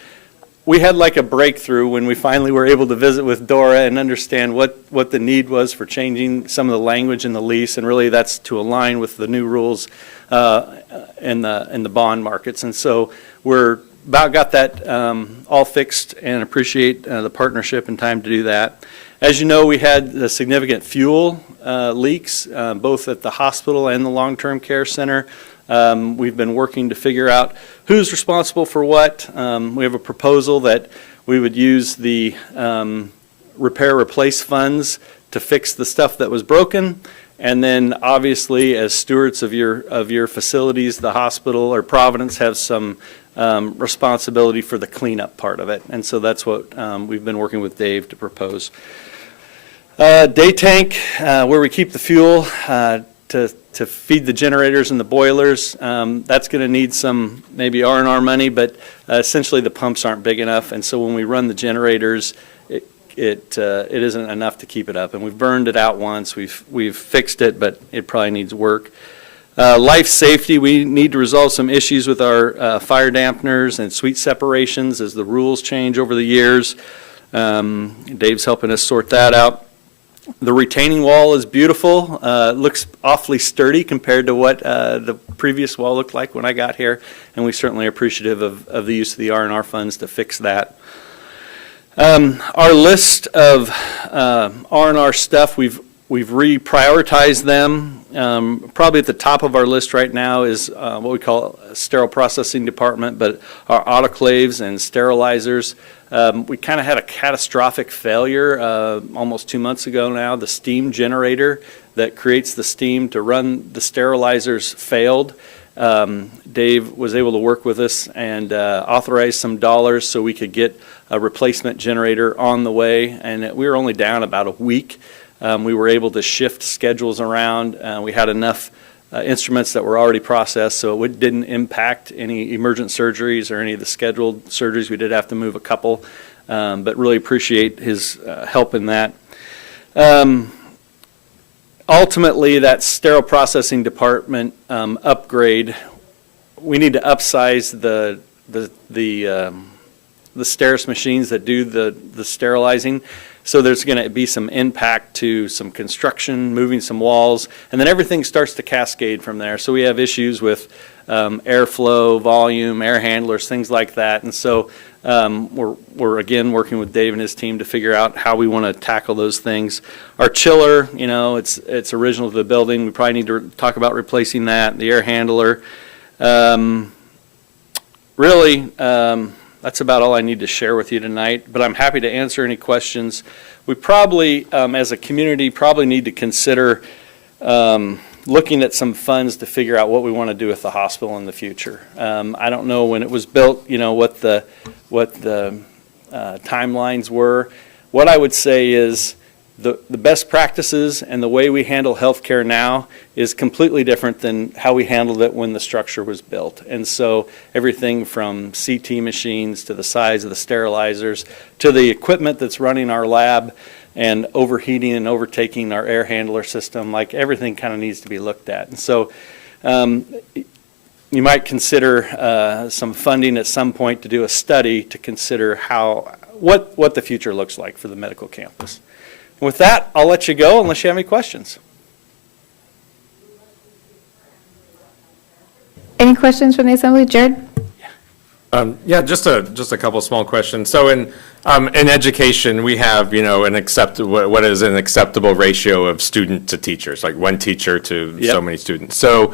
We had like a breakthrough when we finally were able to visit with Dora and understand what the need was for changing some of the language in the lease, and really that's to align with the new rules in the bond markets. And so we're about got that all fixed, and appreciate the partnership and time to do that. As you know, we had significant fuel leaks, both at the hospital and the long-term care center. We've been working to figure out who's responsible for what. We have a proposal that we would use the repair replace funds to fix the stuff that was broken. And then obviously, as stewards of your facilities, the hospital or Providence have some responsibility for the cleanup part of it. And so that's what we've been working with Dave to propose. Day tank, where we keep the fuel to feed the generators and the boilers. That's going to need some maybe R&R money, but essentially the pumps aren't big enough. And so when we run the generators, it isn't enough to keep it up. And we've burned it out once. We've fixed it, but it probably needs work. Life safety, we need to resolve some issues with our fire dampeners and suite separations as the rules change over the years. Dave's helping us sort that out. The retaining wall is beautiful. Looks awfully sturdy compared to what the previous wall looked like when I got here, and we certainly are appreciative of the use of the R&R funds to fix that. Our list of R&R stuff, we've reprioritized them. Probably at the top of our list right now is what we call a sterile processing department, but our autoclaves and sterilizers. We kind of had a catastrophic failure almost 2 months ago now. The steam generator that creates the steam to run the sterilizers failed. Dave was able to work with us and authorize some dollars so we could get a replacement generator on the way, and we were only down about a week. We were able to shift schedules around. We had enough instruments that were already processed, so it didn't impact any emergent surgeries or any of the scheduled surgeries. We did have to move a couple, but really appreciate his help in that. Ultimately, that sterile processing department upgrade, we need to upsize the Steris machines that do the sterilizing. So there's going to be some impact to some construction, moving some walls, and then everything starts to cascade from there. So we have issues with airflow, volume, air handlers, things like that. And so we're again working with Dave and his team to figure out how we want to tackle those things. Our chiller, you know, it's original to the building. We probably need to talk about replacing that. The air handler. That's about all I need to share with you tonight, but I'm happy to answer any questions. We probably, as a community, probably need to consider looking at some funds to figure out what we want to do with the hospital in the future. I don't know when it was built, you know, what the timelines were. What I would say is the best practices and the way we handle healthcare now is completely different than how we handled it when the structure was built. And so everything from CT machines to the size of the sterilizers to the equipment that's running our lab and overheating and overtaking our air handler system, like everything kind of needs to be looked at. And so you might consider some funding at some point to do a study to consider what the future looks like for the medical campus. With that, I'll let you go unless you have any questions. Any questions from the assembly? Jared? Yeah, just a couple small questions. So in education, we have, you know, what is an acceptable ratio of student to teachers, like one teacher to so many students. So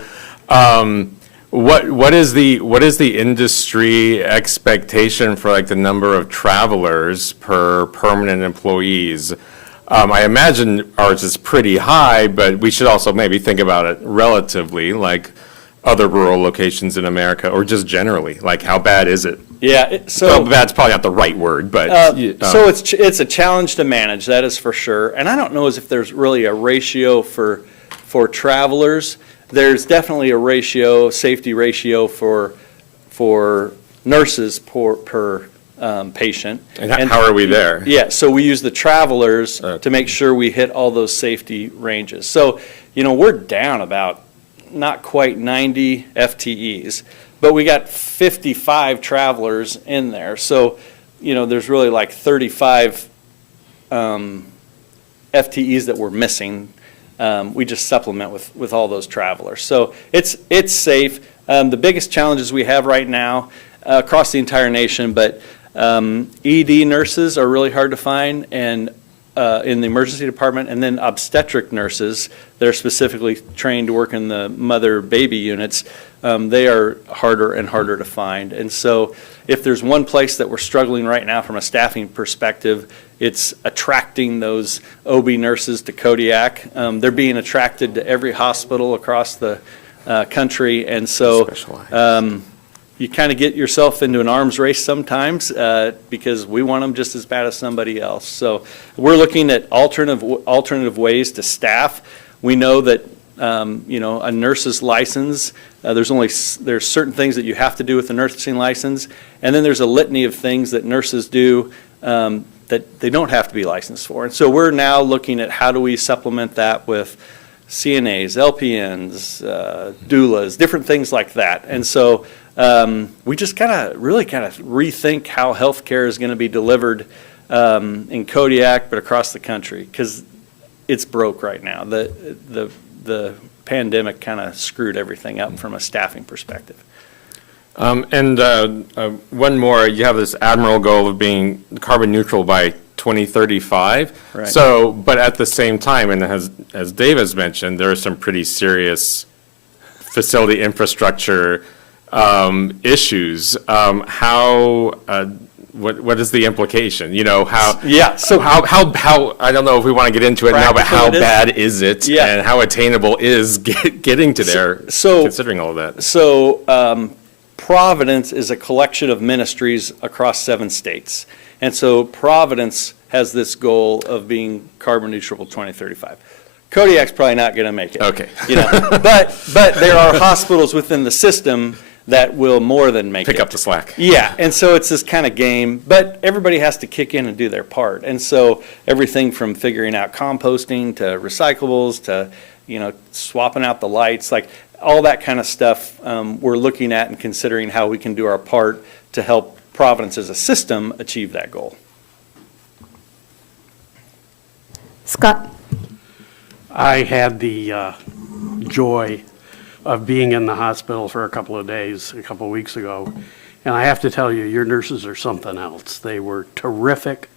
what is the industry expectation for like the number of travelers per permanent employees? I imagine ours is pretty high, but we should also maybe think about it relatively, like other rural locations in America, or just generally, like how bad is it? Yeah, so bad's probably not the right word, but so it's a challenge to manage, that is for sure. And I don't know as if there's really a ratio for travelers. There's definitely a safety ratio for nurses per patient. And how are we there? Yeah, so we use the travelers to make sure we hit all those safety ranges. So, you know, we're down about not quite 90 FTEs, but we got 55 travelers in there. So, there's really like 35 FTEs that we're missing. We just supplement with all those travelers. So it's safe. The biggest challenges we have right now across the entire nation, but ED nurses are really hard to find, and in the emergency department, and then obstetric nurses that are specifically trained to work in the mother-baby units, they are harder and harder to find. And so if there's one place that we're struggling right now from a staffing perspective, it's attracting those OB nurses to Kodiak. They're being attracted to every hospital across the country, and so you kind of get yourself into an arms race sometimes because we want them just as bad as somebody else. So we're looking at alternative ways to staff. We know that a nurse's license, there's certain things that you have to do with the nursing license, and then there's a litany of things that nurses do that they don't have to be licensed for. And so we're now looking at how do we supplement that with CNAs, LPNs, doulas, different things like that. And so we just really rethink how healthcare is going to be delivered in Kodiak, but across the country, because it's broke right now. The pandemic kind of screwed everything up from a staffing perspective. One more, you have this admirable goal of being carbon neutral by 2035. Right. So, but at the same time, and as Dave has mentioned, there are some pretty serious facility infrastructure issues. What is the implication? Yeah. So how I don't know if we want to get into it now, but how bad is it? Yeah. And how attainable is getting to there, considering all of that? So Providence is a collection of ministries across 7 states. And so Providence has this goal of being carbon neutral 2035. Kodiak's probably not going to make it. Okay. But there are hospitals within the system that will more than make it. Pick up the slack. Yeah, and so it's this kind of game, but everybody has to kick in and do their part. And so everything from figuring out composting to recyclables to, swapping out the lights, like all that kind of stuff, we're looking at and considering how we can do our part to help Providence as a system achieve that goal. Scott? I had the joy of being in the hospital for a couple of days, a couple of weeks ago, and I have to tell you, your nurses are something else. They were terrific,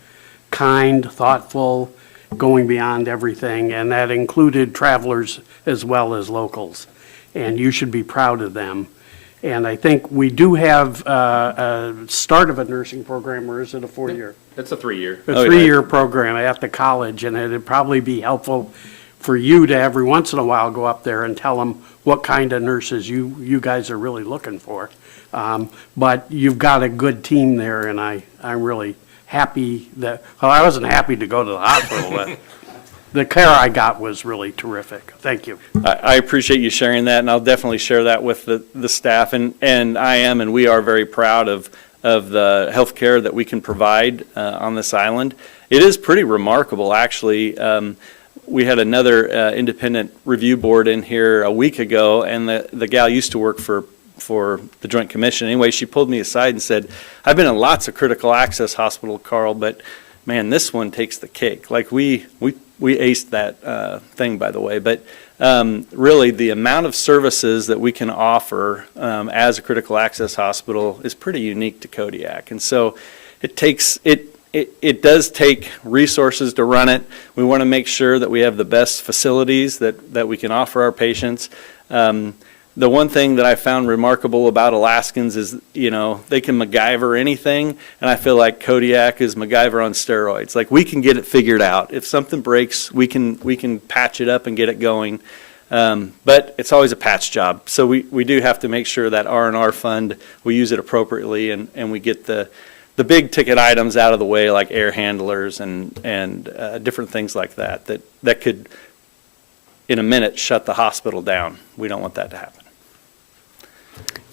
kind, thoughtful, going beyond everything, and that included travelers as well as locals, and you should be proud of them. And I think we do have a start of a nursing program, or is it a 4-year? It's a 3-year. A 3-year program at the college, and it'd probably be helpful for you to every once in a while go up there and tell them what kind of nurses you guys are really looking for. But you've got a good team there, and I'm really happy that, well, I wasn't happy to go to the hospital, but the care I got was really terrific. Thank you. I appreciate you sharing that, and I'll definitely share that with the staff. And we are very proud of the health care that we can provide on this island. It is pretty remarkable, actually. We had another independent review board in here a week ago, and the gal used to work for the Joint Commission. Anyway, she pulled me aside and said, I've been in lots of critical access hospital, Carl, but man, this one takes the cake. Like we aced that thing, by the way, but really the amount of services that we can offer as a critical access hospital is pretty unique to Kodiak. And so it does take resources to run it. We want to make sure that we have the best facilities that we can offer our patients. The one thing that I found remarkable about Alaskans is, they can MacGyver anything, and I feel like Kodiak is MacGyver on steroids. Like, we can get it figured out. If something breaks, we can patch it up and get it going. But it's always a patch job. So we do have to make sure that R&R fund, we use it appropriately, and we get the big ticket items out of the way, like air handlers and different things like that could, in a minute, shut the hospital down. We don't want that to happen.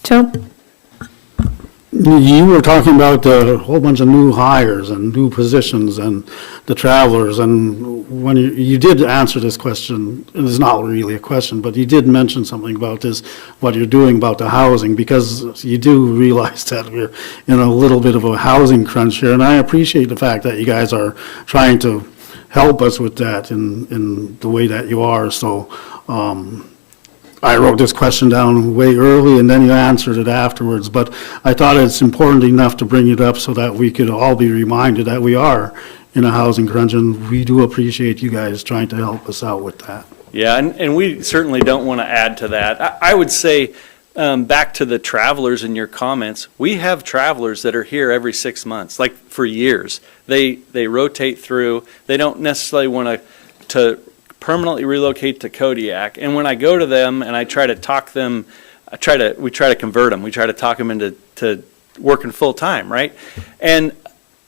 Joe? You were talking about a whole bunch of new hires and new positions and the travelers, and when you did answer this question, and it's not really a question, but you did mention something about this, what you're doing about the housing, because you do realize that we're in a little bit of a housing crunch here, and I appreciate the fact that you guys are trying to help us with that in the way that you are, so, I wrote this question down way early, and then you answered it afterwards, but I thought it's important enough to bring it up so that we could all be reminded that we are in a housing crunch, and we do appreciate you guys trying to help us out with that. Yeah, and we certainly don't want to add to that. I would say, back to the travelers in your comments, we have travelers that are here every 6 months, like for years. They rotate through. They don't necessarily want to permanently relocate to Kodiak. And when I go to them and I try to talk them, we try to convert them. We try to talk them into working full time, right? And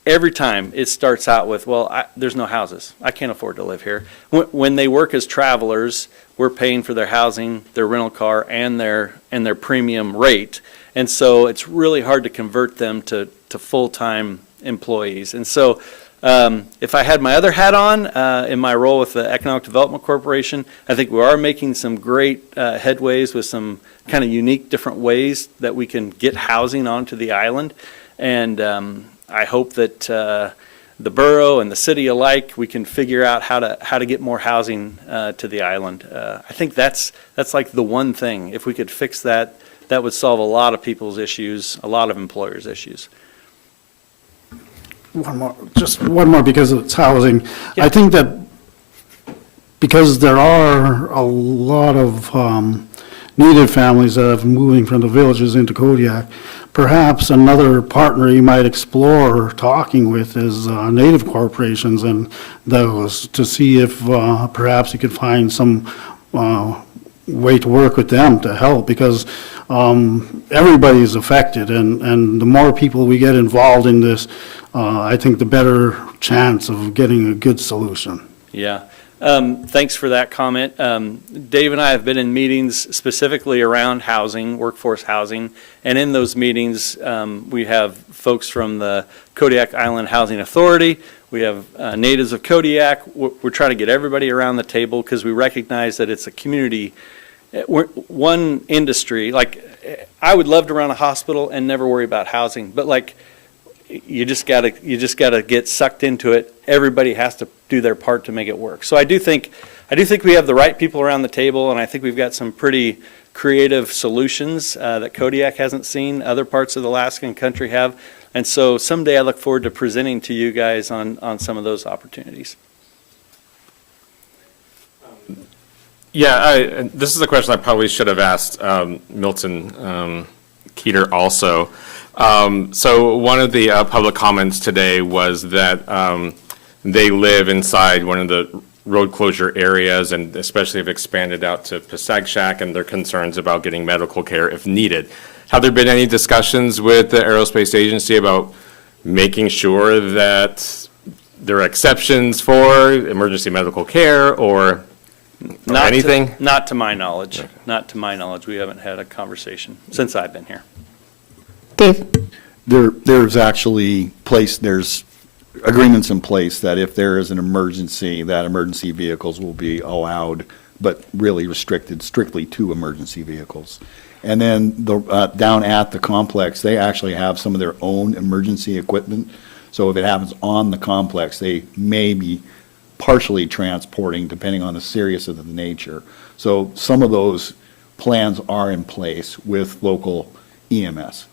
every time it starts out with, well, there's no houses. I can't afford to live here. When they work as travelers, we're paying for their housing, their rental car, and their premium rate. And so it's really hard to convert them to full-time employees. And so if I had my other hat on in my role with the Economic Development Corporation, I think we are making some great headways with some kind of unique different ways that we can get housing onto the island. And I hope that the borough and the city alike, we can figure out how to get more housing to the island. I think that's like the one thing. If we could fix that, that would solve a lot of people's issues, a lot of employers' issues. Just one more, because it's housing. I think that because there are a lot of native families that are moving from the villages into Kodiak, perhaps another partner you might explore talking with is native corporations and those, to see if perhaps you could find some way to work with them to help, because everybody's affected, and the more people we get involved in this, I think the better chance of getting a good solution. Yeah. Thanks for that comment. Dave and I have been in meetings specifically around housing, workforce housing, and in those meetings, we have folks from the Kodiak Island Housing Authority. We have natives of Kodiak. We're trying to get everybody around the table because we recognize that it's a community. One industry, like I would love to run a hospital and never worry about housing, but like you just gotta get sucked into it. Everybody has to do their part to make it work. So I do think we have the right people around the table, and I think we've got some pretty creative solutions that Kodiak hasn't seen, other parts of the Alaskan country have. And so someday I look forward to presenting to you guys on some of those opportunities. Yeah, this is a question I probably should have asked Milton Keeter also. So one of the public comments today was that they live inside one of the road closure areas, and especially have expanded out to Pasagshak, and their concerns about getting medical care if needed. Have there been any discussions with the Aerospace Agency about making sure that there are exceptions for emergency medical care or anything? Not to my knowledge. Okay. Not to my knowledge. We haven't had a conversation since I've been here. Dave? There's actually there's agreements in place that if there is an emergency, that emergency vehicles will be allowed, but really restricted strictly to emergency vehicles. And then down at the complex, they actually have some of their own emergency equipment. So if it happens on the complex, they may be partially transporting, depending on the seriousness of the nature. So some of those plans are in place with local EMS.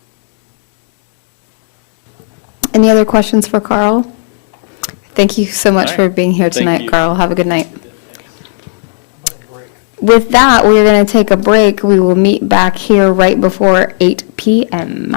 Any other questions for Carl? Thank you so much for being here tonight, Carl. Have a good night. With that, we are going to take a break. We will meet back here right before 8 p.m.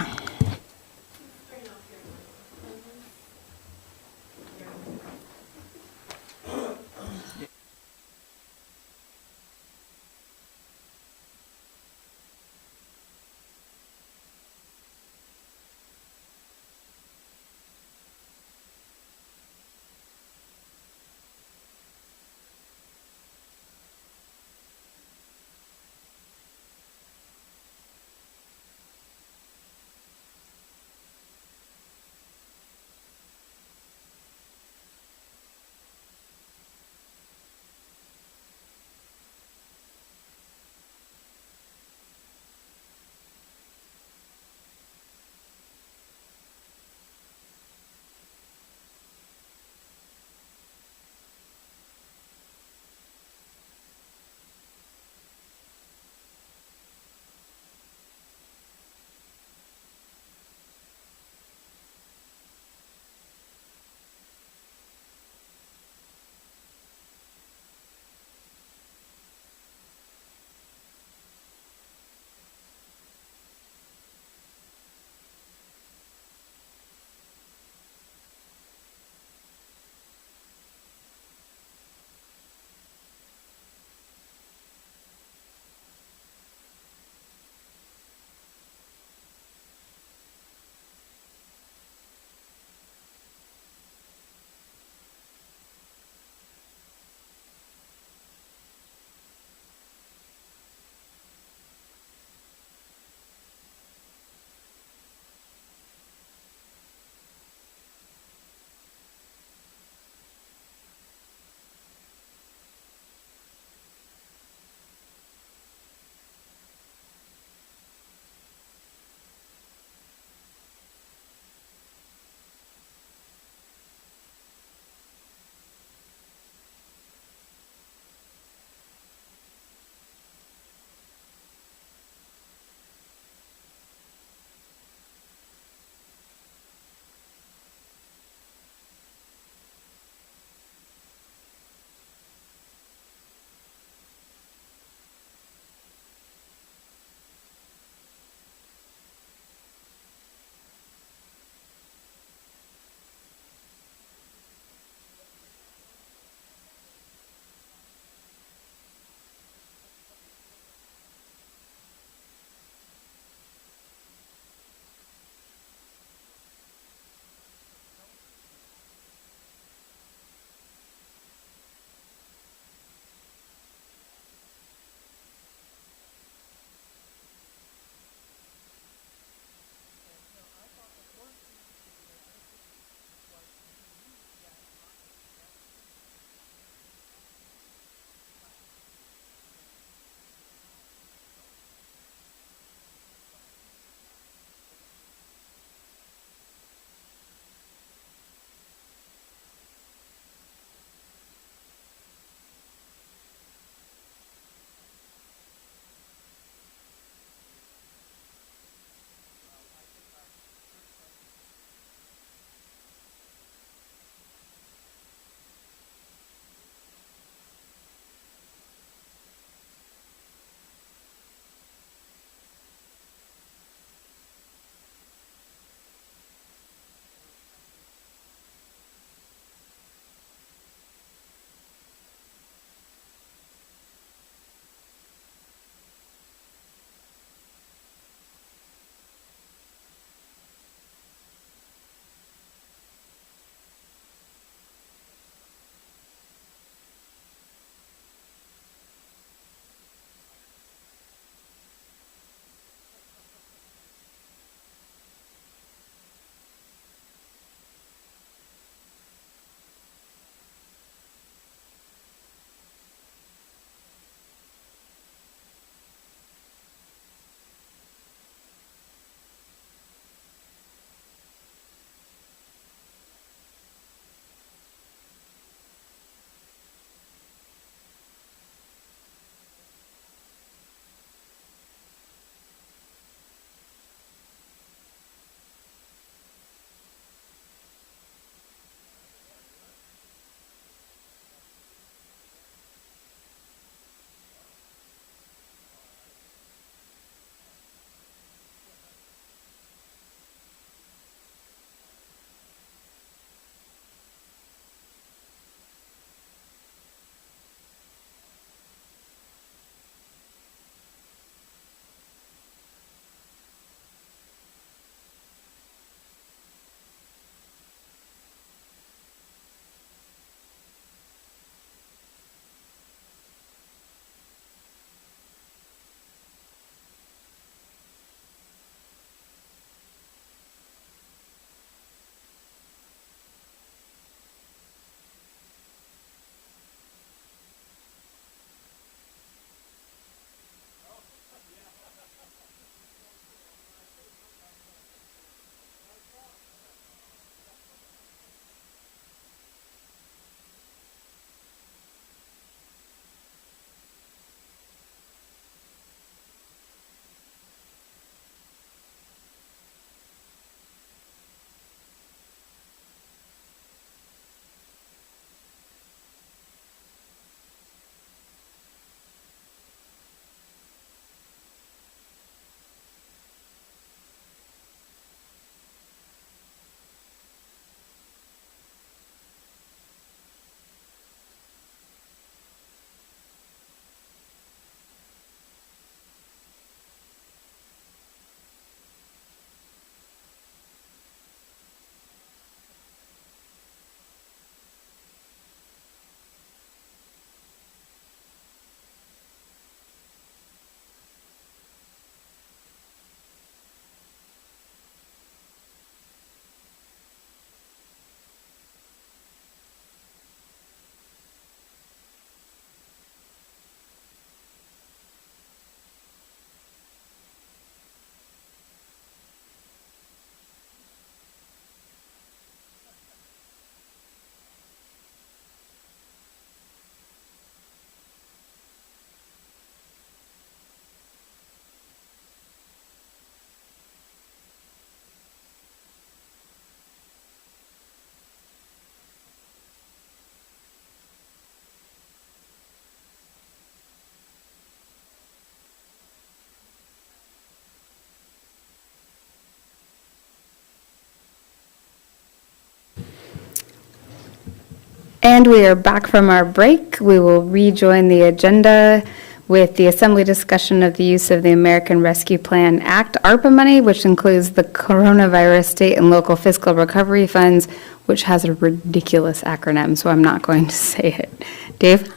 And we are back from our break. We will rejoin the agenda with the Assembly discussion of the use of the American Rescue Plan Act ARPA money, which includes the Coronavirus State and Local Fiscal Recovery Funds, which has a ridiculous acronym, so I'm not going to say it. Dave?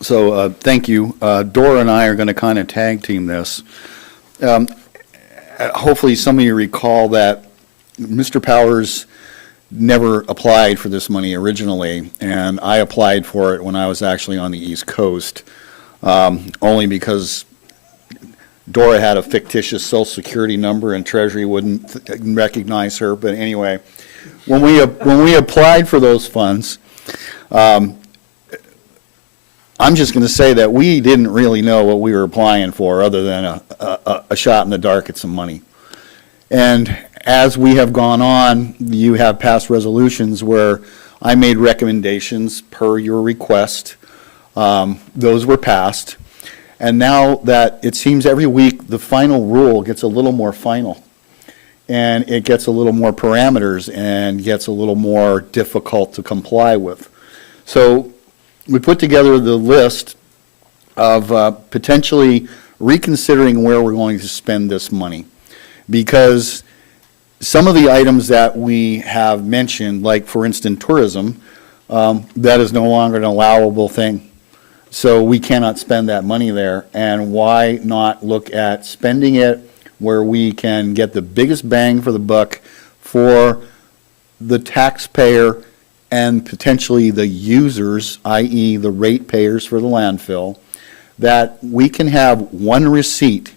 So, thank you. Dora and I are going to kind of tag team this. Hopefully, some of you recall that Mr. Powers never applied for this money originally, and I applied for it when I was actually on the East Coast, only because Dora had a fictitious Social Security number and Treasury wouldn't recognize her. But anyway, when we applied for those funds, I'm just going to say that we didn't really know what we were applying for other than a shot in the dark at some money. And as we have gone on, you have passed resolutions where I made recommendations per your request. Those were passed. And now that it seems every week the final rule gets a little more final. And it gets a little more parameters and gets a little more difficult to comply with. So we put together the list of potentially reconsidering where we're going to spend this money. Because some of the items that we have mentioned, like for instance tourism, that is no longer an allowable thing. So we cannot spend that money there. And why not look at spending it where we can get the biggest bang for the buck for the taxpayer and potentially the users, i.e. the ratepayers for the landfill, that we can have one receipt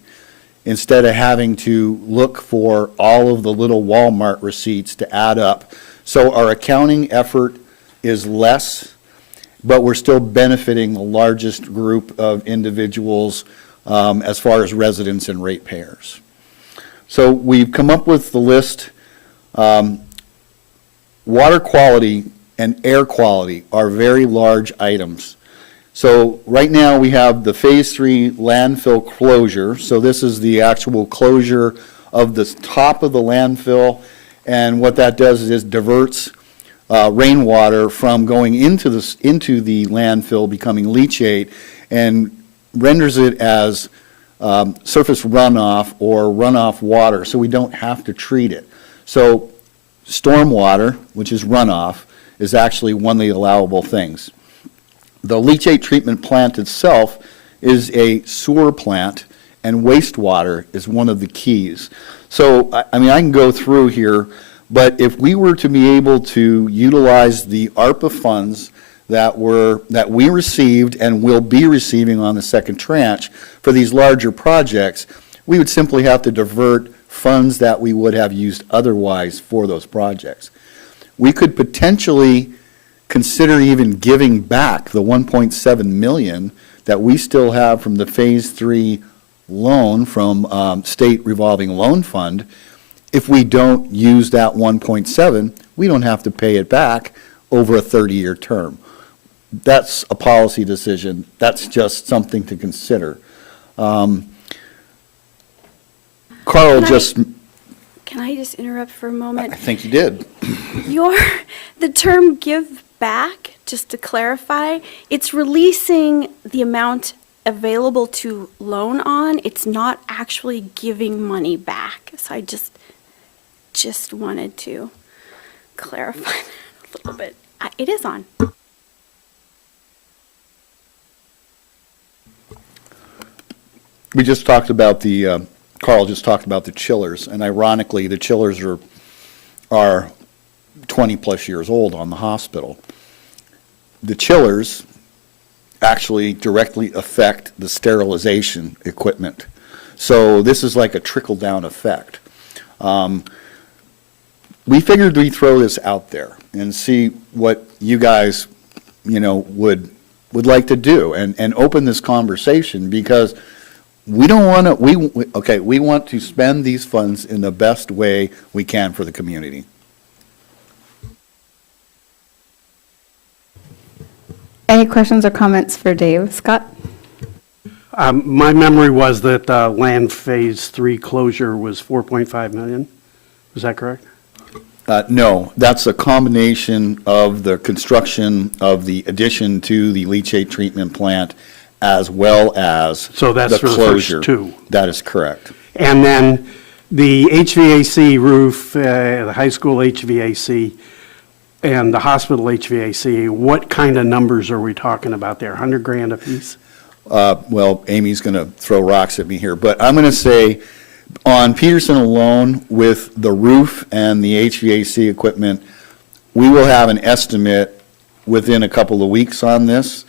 instead of having to look for all of the little Walmart receipts to add up. So our accounting effort is less, but we're still benefiting the largest group of individuals as far as residents and ratepayers. So we've come up with the list. Water quality and air quality are very large items. So right now we have the Phase 3 landfill closure. So this is the actual closure of the top of the landfill. And what that does is diverts rainwater from going into the landfill, becoming leachate, and renders it as surface runoff or runoff water, so we don't have to treat it. So stormwater, which is runoff, is actually one of the allowable things. The leachate treatment plant itself is a sewer plant, and wastewater is one of the keys. So, I mean, I can go through here, but if we were to be able to utilize the ARPA funds that we received and will be receiving on the second tranche for these larger projects, we would simply have to divert funds that we would have used otherwise for those projects. We could potentially consider even giving back the $1.7 million that we still have from the Phase 3 loan from State Revolving Loan Fund. If we don't use that 1.7, we don't have to pay it back over a 30-year term. That's a policy decision. That's just something to consider. Carl Can I just interrupt for a moment? I think you did. The term give back, just to clarify, it's releasing the amount available to loan on. It's not actually giving money back. So I just wanted to clarify that a little bit. It is on. We just talked about Carl just talked about the chillers, and ironically, the chillers are 20-plus years old on the hospital. The chillers actually directly affect the sterilization equipment. So this is like a trickle-down effect. We figured we'd throw this out there and see what you guys, would like to do and open this conversation, because we don't want to, we want to spend these funds in the best way we can for the community. Any questions or comments for Dave? Scott? My memory was that land Phase 3 closure was $4.5 million. Is that correct? No, that's a combination of the construction of the addition to the leachate treatment plant as well as So that's the for the closure. first two. That is correct. And then the HVAC roof, the high school HVAC and the hospital HVAC, what kind of numbers are we talking about there? 100 grand apiece? Well, Amy's going to throw rocks at me here, but I'm going to say on Peterson alone, with the roof and the HVAC equipment, we will have an estimate within a couple of weeks on this.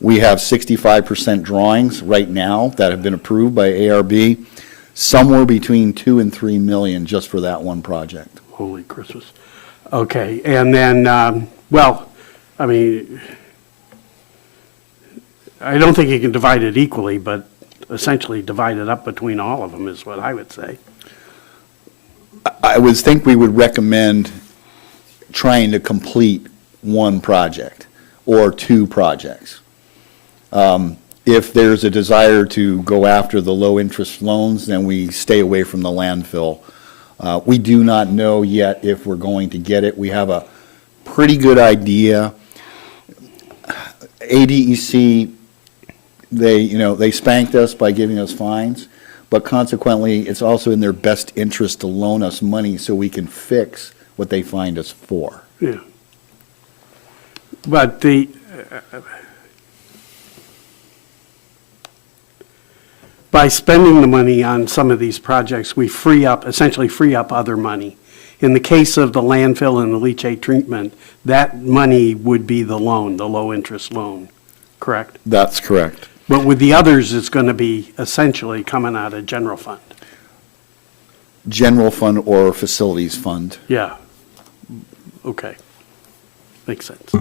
We have 65% drawings right now that have been approved by ARB, somewhere between 2 and 3 million just for that one project. Holy Christmas. Okay, and then, well, I mean, I don't think you can divide it equally, but essentially divide it up between all of them is what I would say. I would think we would recommend trying to complete one project or two projects. If there's a desire to go after the low-interest loans, then we stay away from the landfill. We do not know yet if we're going to get it. We have a pretty good idea. ADEC, they spanked us by giving us fines, but consequently, it's also in their best interest to loan us money so we can fix what they fined us for. Yeah. But by spending the money on some of these projects, we essentially free up other money. In the case of the landfill and the leachate treatment, that money would be the loan, the low-interest loan, correct? That's correct. But with the others, it's going to be essentially coming out of general fund. General fund or facilities fund. Yeah. Okay. Makes sense.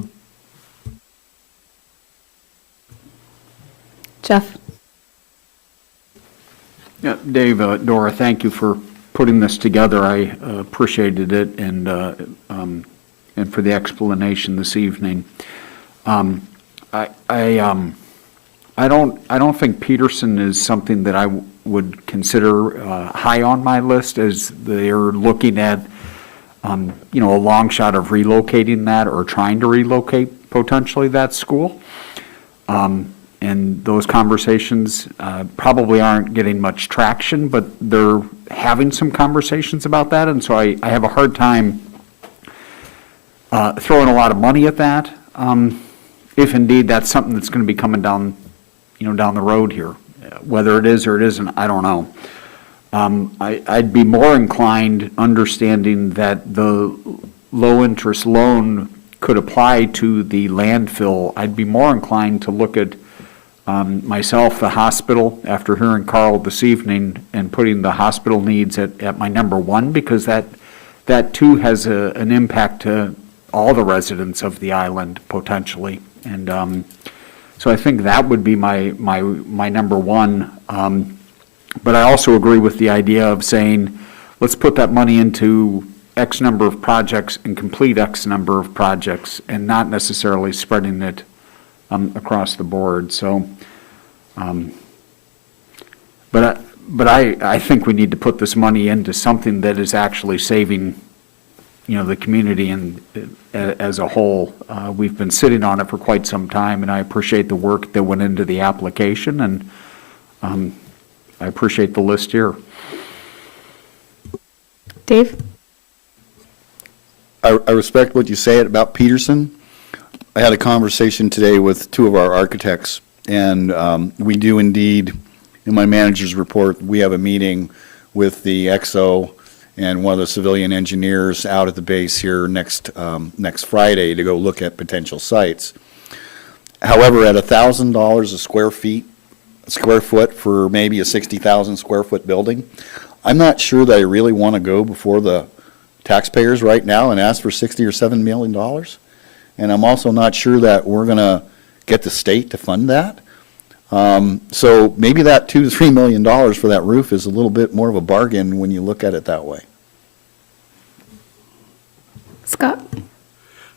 Jeff? Yeah, Dave, Dora, thank you for putting this together. I appreciated it, and for the explanation this evening. I don't think Peterson is something that I would consider high on my list, as they're looking at a long shot of relocating that or trying to relocate potentially that school. And those conversations probably aren't getting much traction, but they're having some conversations about that. And so I have a hard time throwing a lot of money at that, if indeed that's something that's going to be coming down the road here. Whether it is or it isn't, I don't know. I'd be more inclined, understanding that the low-interest loan could apply to the landfill, I'd be more inclined to look at myself, the hospital, after hearing Carl this evening, and putting the hospital needs at my number one, because that too has an impact to all the residents of the island potentially. And so I think that would be my number one. But I also agree with the idea of saying, let's put that money into X number of projects and complete X number of projects, and not necessarily spreading it across the board. So, but I think we need to put this money into something that is actually saving, the community and as a whole. We've been sitting on it for quite some time, and I appreciate the work that went into the application, and I appreciate the list here. Dave? I respect what you say about Peterson. I had a conversation today with two of our architects, and we do indeed, in my manager's report, we have a meeting with the XO and one of the civilian engineers out at the base here next Friday to go look at potential sites. However, at $1,000 a square foot for maybe a 60,000 square foot building, I'm not sure that I really want to go before the taxpayers right now and ask for $60 or $7 million. And I'm also not sure that we're going to get the state to fund that. So maybe that $2 to $3 million for that roof is a little bit more of a bargain when you look at it that way. Scott?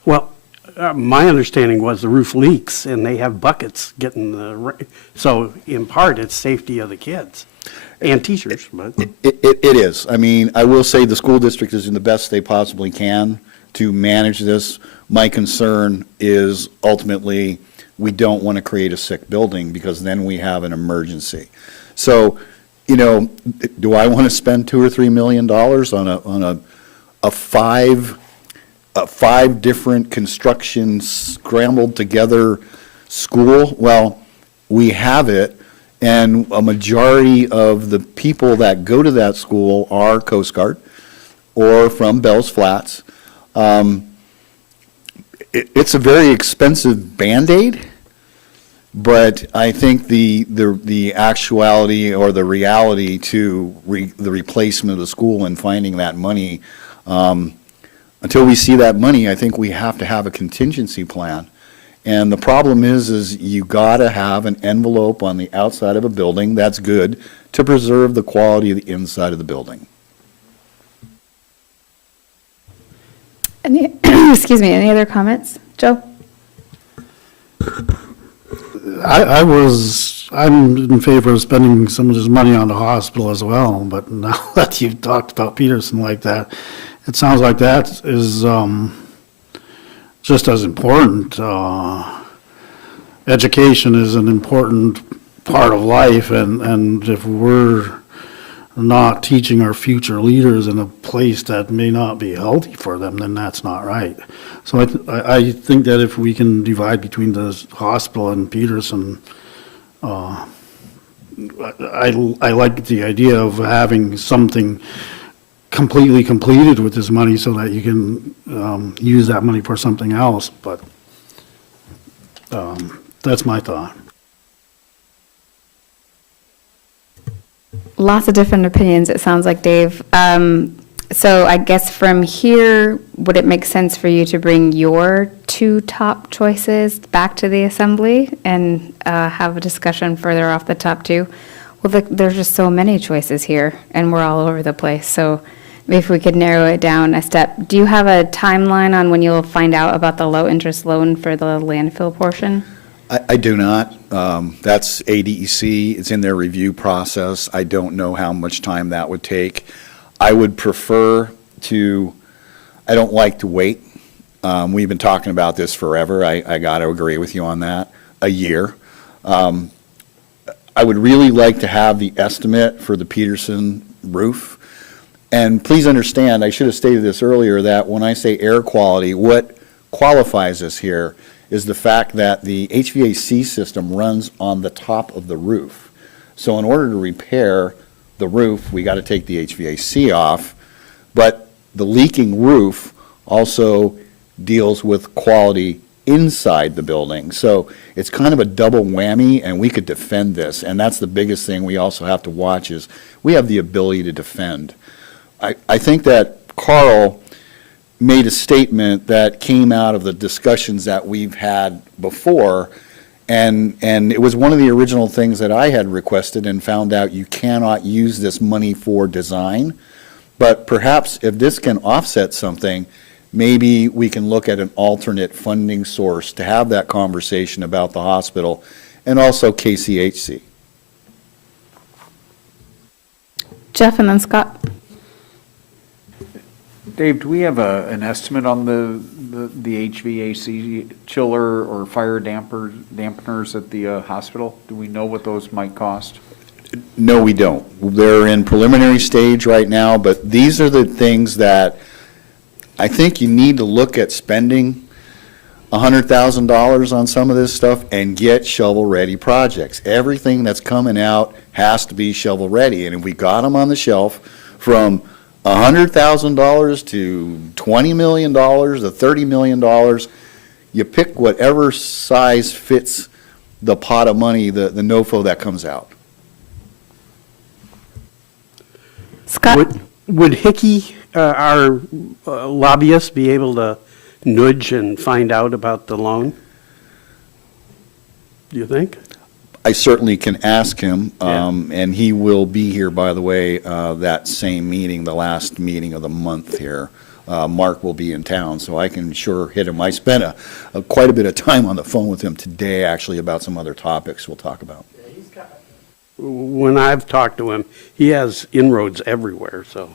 Well, my understanding was the roof leaks, and they have buckets getting so in part, it's safety of the kids. and teachers, but. It is. I mean, I will say the school district is in the best they possibly can to manage this. My concern is ultimately, we don't want to create a sick building because then we have an emergency. So, you know, do I want to spend $2 or $3 million on a five different construction scrambled together school? Well, we have it. And a majority of the people that go to that school are Coast Guard or from Bells Flats. It's a very expensive Band-Aid, but I think the actuality or the reality to the replacement of the school and finding that money, until we see that money, I think we have to have a contingency plan. And the problem is you gotta have an envelope on the outside of a building that's good to preserve the quality of the inside of the building. Excuse me, any other comments? Joe? I'm in favor of spending some of this money on the hospital as well, but now that you've talked about Peterson like that, it sounds like that is, just as important. Education is an important part of life, and if we're not teaching our future leaders in a place that may not be healthy for them, then that's not right. So I think that if we can divide between the hospital and Peterson, I like the idea of having something completely completed with this money so that you can use that money for something else, but that's my thought. Lots of different opinions, it sounds like, Dave. So I guess from here, would it make sense for you to bring your two top choices back to the assembly and have a discussion further off the top two? Well, there's just so many choices here, and we're all over the place. So if we could narrow it down a step. Do you have a timeline on when you'll find out about the low-interest loan for the landfill portion? I do not. That's ADEC. It's in their review process. I don't know how much time that would take. I would prefer to, I don't like to wait. We've been talking about this forever. I got to agree with you on that. A year. I would really like to have the estimate for the Peterson roof. And please understand, I should have stated this earlier, that when I say air quality, what qualifies us here is the fact that the HVAC system runs on the top of the roof. So in order to repair the roof, we got to take the HVAC off, but the leaking roof also deals with quality inside the building. So it's kind of a double whammy, and we could defend this. And that's the biggest thing we also have to watch is we have the ability to defend. I think that Carl made a statement that came out of the discussions that we've had before, and it was one of the original things that I had requested and found out you cannot use this money for design. But perhaps if this can offset something, maybe we can look at an alternate funding source to have that conversation about the hospital and also KCHC. Jeff and then Scott. Dave, do we have an estimate on the HVAC chiller or fire dampeners at the hospital? Do we know what those might cost? No, we don't. They're in preliminary stage right now, but these are the things that I think you need to look at spending $100,000 on some of this stuff and get shovel-ready projects. Everything that's coming out has to be shovel-ready, and if we got them on the shelf from $100,000 to $20 million to $30 million, you pick whatever size fits the pot of money, the NOFO that comes out. Scott? Would Hickey, our lobbyist, be able to nudge and find out about the loan? Do you think? I certainly can ask him, and he will be here, by the way, that same meeting, the last meeting of the month here. Mark will be in town, so I can sure hit him. I spent quite a bit of time on the phone with him today, actually, about some other topics we'll talk about. when I've talked to him, he has inroads everywhere, so.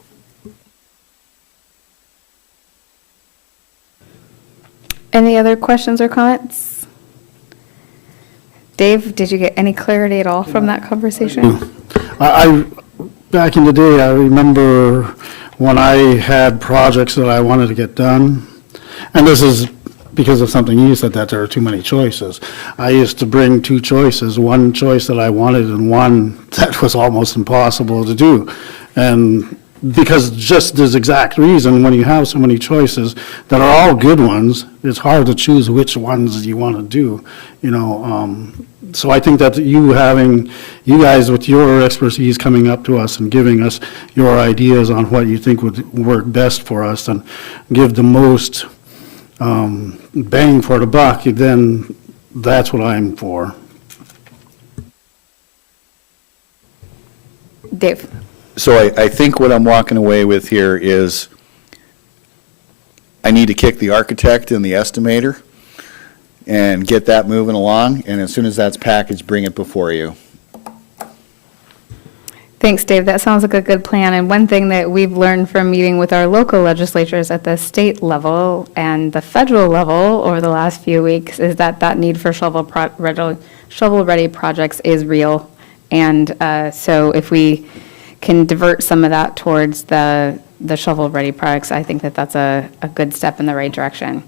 Any other questions or comments? Dave, did you get any clarity at all from that conversation? Back in the day, I remember when I had projects that I wanted to get done, and this is because of something you said, that there are too many choices. I used to bring two choices, one choice that I wanted and one that was almost impossible to do. And because just this exact reason, when you have so many choices that are all good ones, it's hard to choose which ones you want to do, you know. So I think that you guys with your expertise coming up to us and giving us your ideas on what you think would work best for us and give the most bang for the buck, then that's what I'm for. Dave? So I think what I'm walking away with here is I need to kick the architect and the estimator and get that moving along, and as soon as that's packaged, bring it before you. Thanks, Dave. That sounds like a good plan. And one thing that we've learned from meeting with our local legislatures at the state level and the federal level over the last few weeks is that that need for shovel-ready projects is real. And so if we can divert some of that towards the shovel-ready products, I think that that's a good step in the right direction.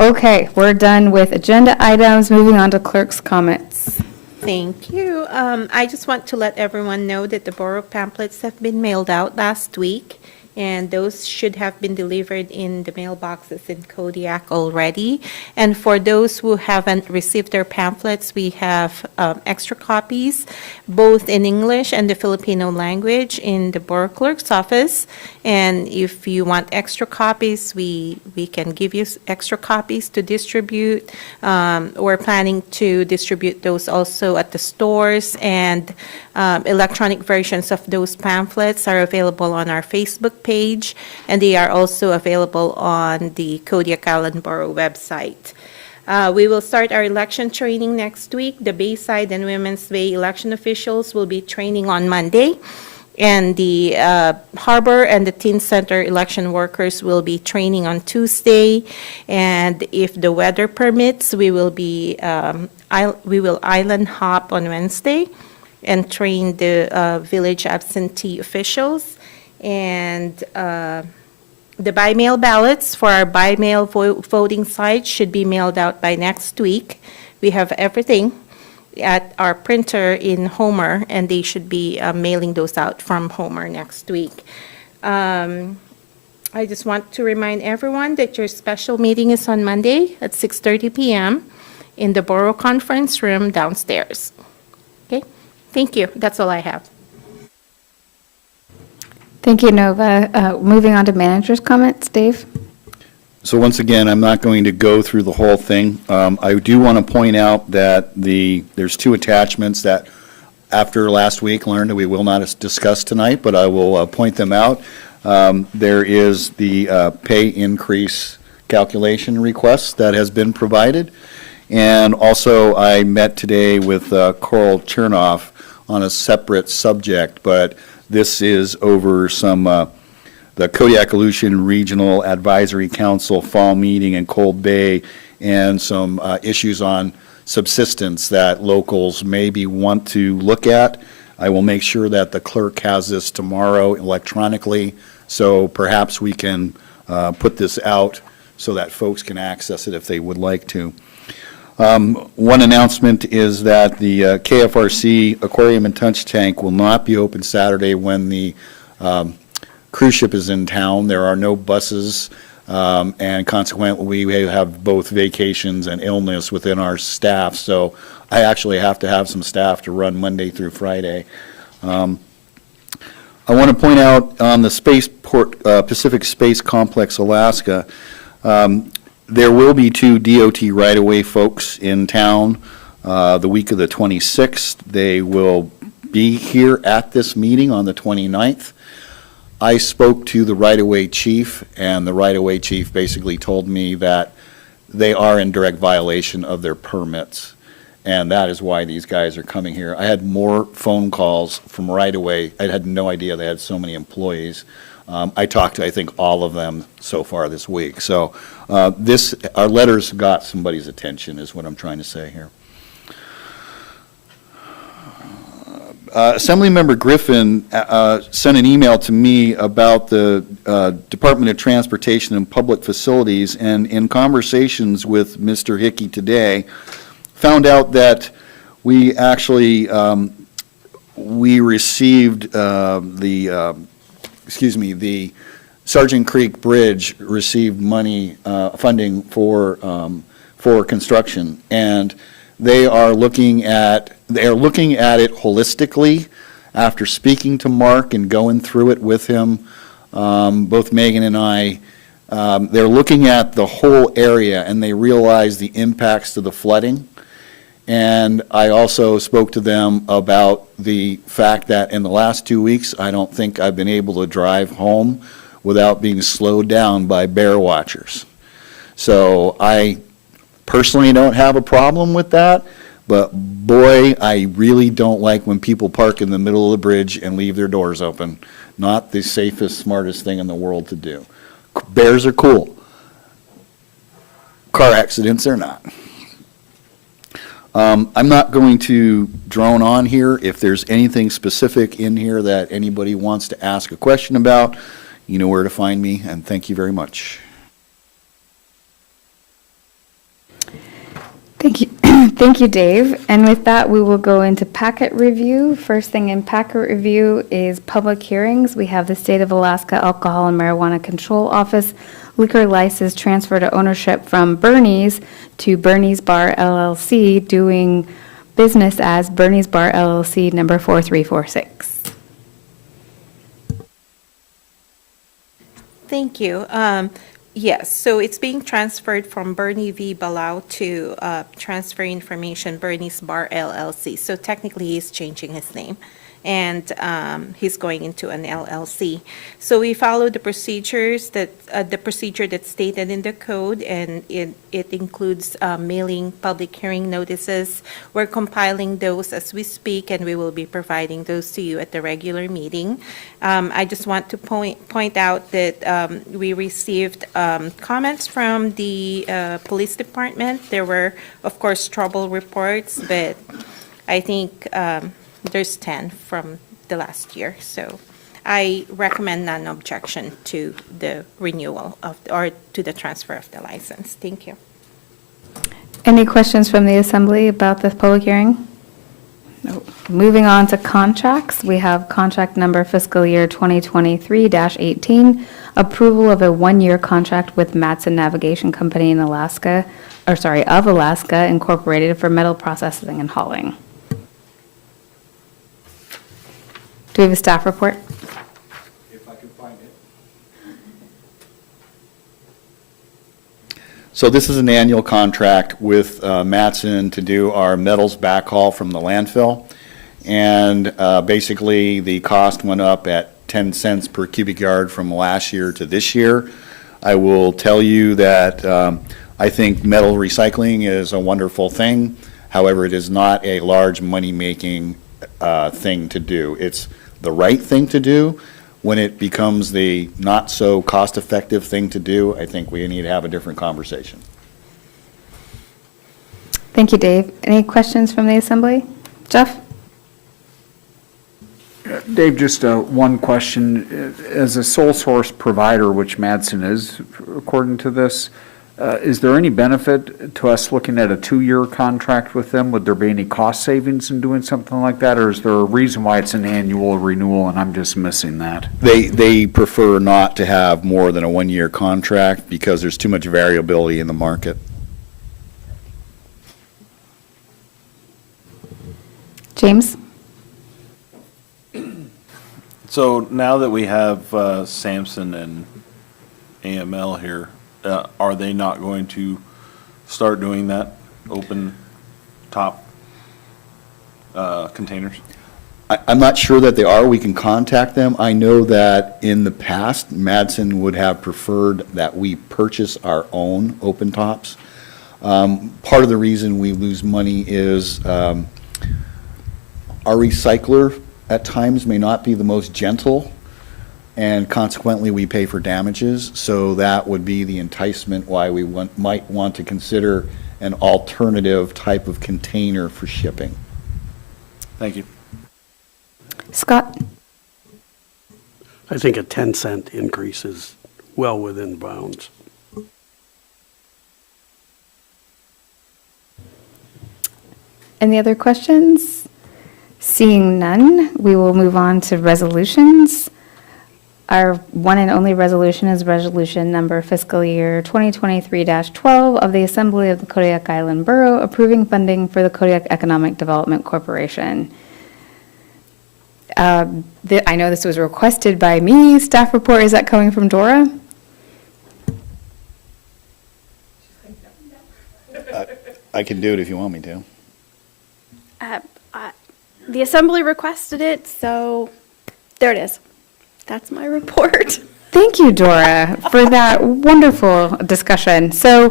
Okay, we're done with agenda items. Moving on to clerk's comments. Thank you. I just want to let everyone know that the Borough pamphlets have been mailed out last week, and those should have been delivered in the mailboxes in Kodiak already. And for those who haven't received their pamphlets, we have extra copies, both in English and the Filipino language, in the Borough Clerk's office. And if you want extra copies, we can give you extra copies to distribute. We're planning to distribute those also at the stores, and electronic versions of those pamphlets are available on our Facebook page, and they are also available on the Kodiak Island Borough website. We will start our election training next week. The Bayside and Women's Bay election officials will be training on Monday, and the Harbor and the Teen Center election workers will be training on Tuesday. And if the weather permits, we will island hop on Wednesday and train the village absentee officials. And the by-mail ballots for our by-mail voting sites should be mailed out by next week. We have everything at our printer in Homer, and they should be mailing those out from Homer next week. I just want to remind everyone that your special meeting is on Monday at 6:30 p.m. in the Borough Conference Room downstairs. Okay, thank you. That's all I have. Thank you, Nova. Moving on to manager's comments, Dave? So once again, I'm not going to go through the whole thing. I do want to point out that there's two attachments that after last week learned that we will not discuss tonight, but I will point them out. There is the pay increase calculation request that has been provided. And also I met today with Coral Chernoff on a separate subject, but this is over some the Kodiak Aleutian Regional Advisory Council fall meeting in Cold Bay, and some issues on subsistence that locals maybe want to look at. I will make sure that the clerk has this tomorrow electronically, so perhaps we can put this out so that folks can access it if they would like to. One announcement is that the KFRC Aquarium and Touch Tank will not be open Saturday when the cruise ship is in town. There are no buses, and consequently, we have both vacations and illness within our staff, so I actually have to have some staff to run Monday through Friday. I want to point out on the Spaceport, Pacific Space Complex, Alaska, there will be two DOT right-of-way folks in town the week of the 26th. They will be here at this meeting on the 29th. I spoke to the right-of-way chief, and the right-of-way chief basically told me that they are in direct violation of their permits. And that is why these guys are coming here. I had more phone calls from right away. I had no idea they had so many employees. I talked to, I think, all of them so far this week. So our letters got somebody's attention is what I'm trying to say here. Assemblymember Griffin sent an email to me about the Department of Transportation and Public Facilities, and in conversations with Mr. Hickey today, found out that we actually, we received the Sergeant Creek Bridge received money, funding for construction, and they are looking at it holistically after speaking to Mark and going through it with him, both Megan and I. They're looking at the whole area, and they realize the impacts to the flooding. And I also spoke to them about the fact that in the last 2 weeks, I don't think I've been able to drive home without being slowed down by bear watchers. So I personally don't have a problem with that, but boy, I really don't like when people park in the middle of the bridge and leave their doors open. Not the safest, smartest thing in the world to do. Bears are cool. Car accidents are not. I'm not going to drone on here. If there's anything specific in here that anybody wants to ask a question about, you know where to find me, and thank you very much. Thank you. Thank you, Dave. And with that, we will go into packet review. First thing in packet review is public hearings. We have the State of Alaska Alcohol and Marijuana Control Office liquor license transfer to ownership from Bernie's to Bernie's Bar LLC, doing business as Bernie's Bar LLC number 4346. Thank you. Yes, so it's being transferred from Bernie V. Balau to Transfer Information Bernie's Bar LLC. So technically, he's changing his name, and he's going into an LLC. So we follow the procedures the procedure that's stated in the code, and it includes mailing public hearing notices. We're compiling those as we speak, and we will be providing those to you at the regular meeting. I just want to point out that we received comments from the police department. There were, of course, trouble reports, but I think there's 10 from the last year. So I recommend non-objection to the renewal or to the transfer of the license. Thank you. Any questions from the Assembly about this public hearing? No. Moving on to contracts, we have contract number fiscal year 2023-18, approval of a one-year contract with Matson Navigation Company in Alaska, of Alaska Incorporated for metal processing and hauling. Do we have a staff report? If I can find it. So this is an annual contract with Matson to do our metals backhaul from the landfill. And basically, the cost went up at 10 cents per cubic yard from last year to this year. I will tell you that I think metal recycling is a wonderful thing. However, it is not a large money-making thing to do. It's the right thing to do. When it becomes the not so cost-effective thing to do, I think we need to have a different conversation. Thank you, Dave. Any questions from the Assembly? Jeff? Dave, just one question. As a sole source provider, which Madsen is, according to this, is there any benefit to us looking at a 2-year contract with them? Would there be any cost savings in doing something like that, or is there a reason why it's an annual renewal and I'm just missing that? They prefer not to have more than a 1-year contract because there's too much variability in the market. James? So now that we have Sampson and AML here, are they not going to start doing that open top containers? I'm not sure that they are. We can contact them. I know that in the past, Madsen would have preferred that we purchase our own open tops. Part of the reason we lose money is our recycler at times may not be the most gentle, and consequently, we pay for damages. So that would be the enticement why we might want to consider an alternative type of container for shipping. Thank you. Scott? I think a 10-cent increase is well within bounds. Any other questions? Seeing none, we will move on to resolutions. Our one and only resolution is resolution number fiscal year 2023-12 of the Assembly of the Kodiak Island Borough approving funding for the Kodiak Economic Development Corporation. I know this was requested by me. Staff report, is that coming from Dora? I can do it if you want me to. The Assembly requested it, so there it is. That's my report. Thank you, Dora, for that wonderful discussion. So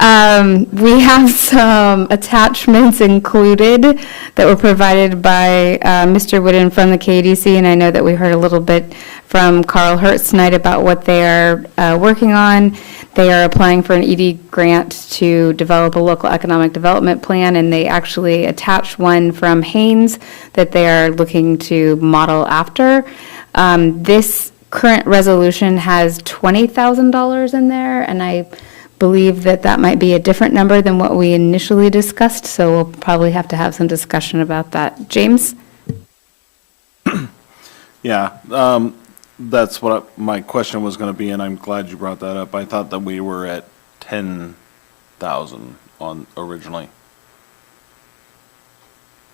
we have some attachments included that were provided by Mr. Wooden from the KDC, and I know that we heard a little bit from Carl Hertz tonight about what they are working on. They are applying for an ED grant to develop a local economic development plan, and they actually attached one from Haynes that they are looking to model after. This current resolution has $20,000 in there, and I believe that that might be a different number than what we initially discussed, so we'll probably have to have some discussion about that. James? Yeah, that's what my question was going to be, and I'm glad you brought that up. I thought that we were at 10,000 on originally.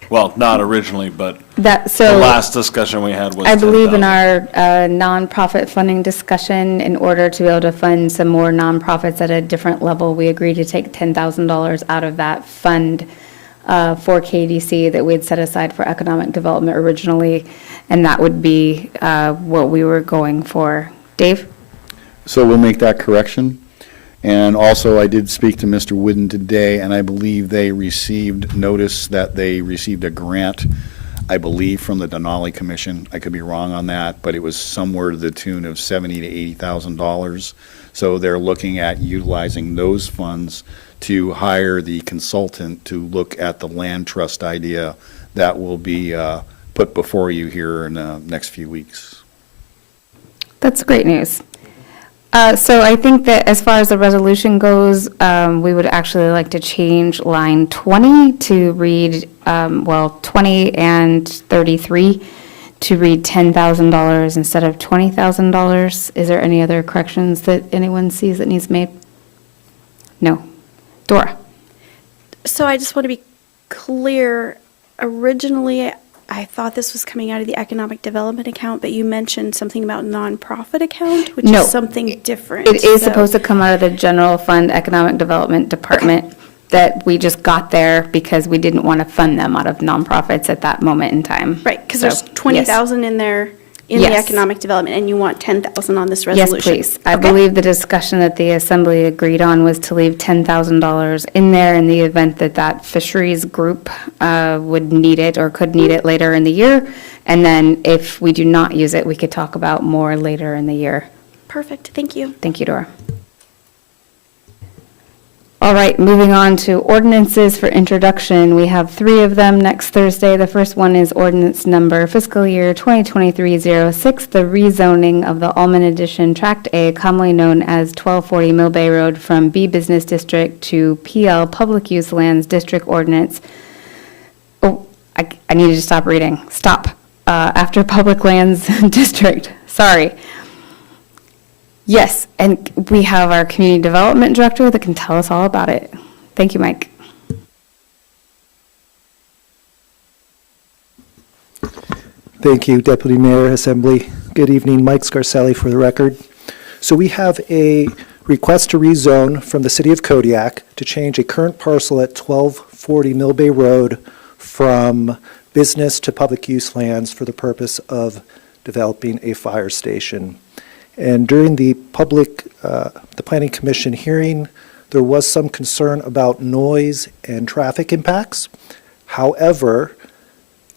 Well, not originally, but the last discussion we had was I believe in 10,000. our nonprofit funding discussion, in order to be able to fund some more nonprofits at a different level, we agreed to take $10,000 out of that fund for KDC that we had set aside for economic development originally, and that would be what we were going for. Dave? So we'll make that correction. And also, I did speak to Mr. Wooden today, and I believe they received notice that they received a grant, I believe, from the Denali Commission. I could be wrong on that, but it was somewhere to the tune of $70,000 to $80,000. So they're looking at utilizing those funds to hire the consultant to look at the land trust idea that will be put before you here in the next few weeks. That's great news. So I think that as far as the resolution goes, we would actually like to change line 20 to read, 20 and 33 to read $10,000 instead of $20,000. Is there any other corrections that anyone sees that needs made? No. Dora? So I just want to be clear. Originally, I thought this was coming out of the economic development account, but you mentioned something about nonprofit account, which No. is something different. It is So- supposed to come out of the general fund economic development department that we just got there because we didn't want to fund them out of nonprofits at that moment in time. Right, because So, there's 20,000 in there in the Yes. economic development, and you want 10,000 on this Yes, resolution. please. I Okay. believe the discussion that the Assembly agreed on was to leave $10,000 in there in the event that that fisheries group would need it or could need it later in the year. And then if we do not use it, we could talk about more later in the year. Perfect, thank you. Thank you, Dora. All right, moving on to ordinances for introduction. We have 3 of them next Thursday. The first one is ordinance number fiscal year 2023-06, the rezoning of the Allman Edition Tract A, commonly known as 1240 Mill Bay Road, from B Business District to PL Public Use Lands District Ordinance. Oh, I needed to stop reading. Stop. After Public Lands District. Sorry. Yes, and we have our community development director that can tell us all about it. Thank you, Mike. Thank you, Deputy Mayor, Assembly. Good evening, Mike Scarselli for the record. So we have a request to rezone from the City of Kodiak to change a current parcel at 1240 Mill Bay Road from business to public use lands for the purpose of developing a fire station. And during the Planning Commission hearing, there was some concern about noise and traffic impacts. However,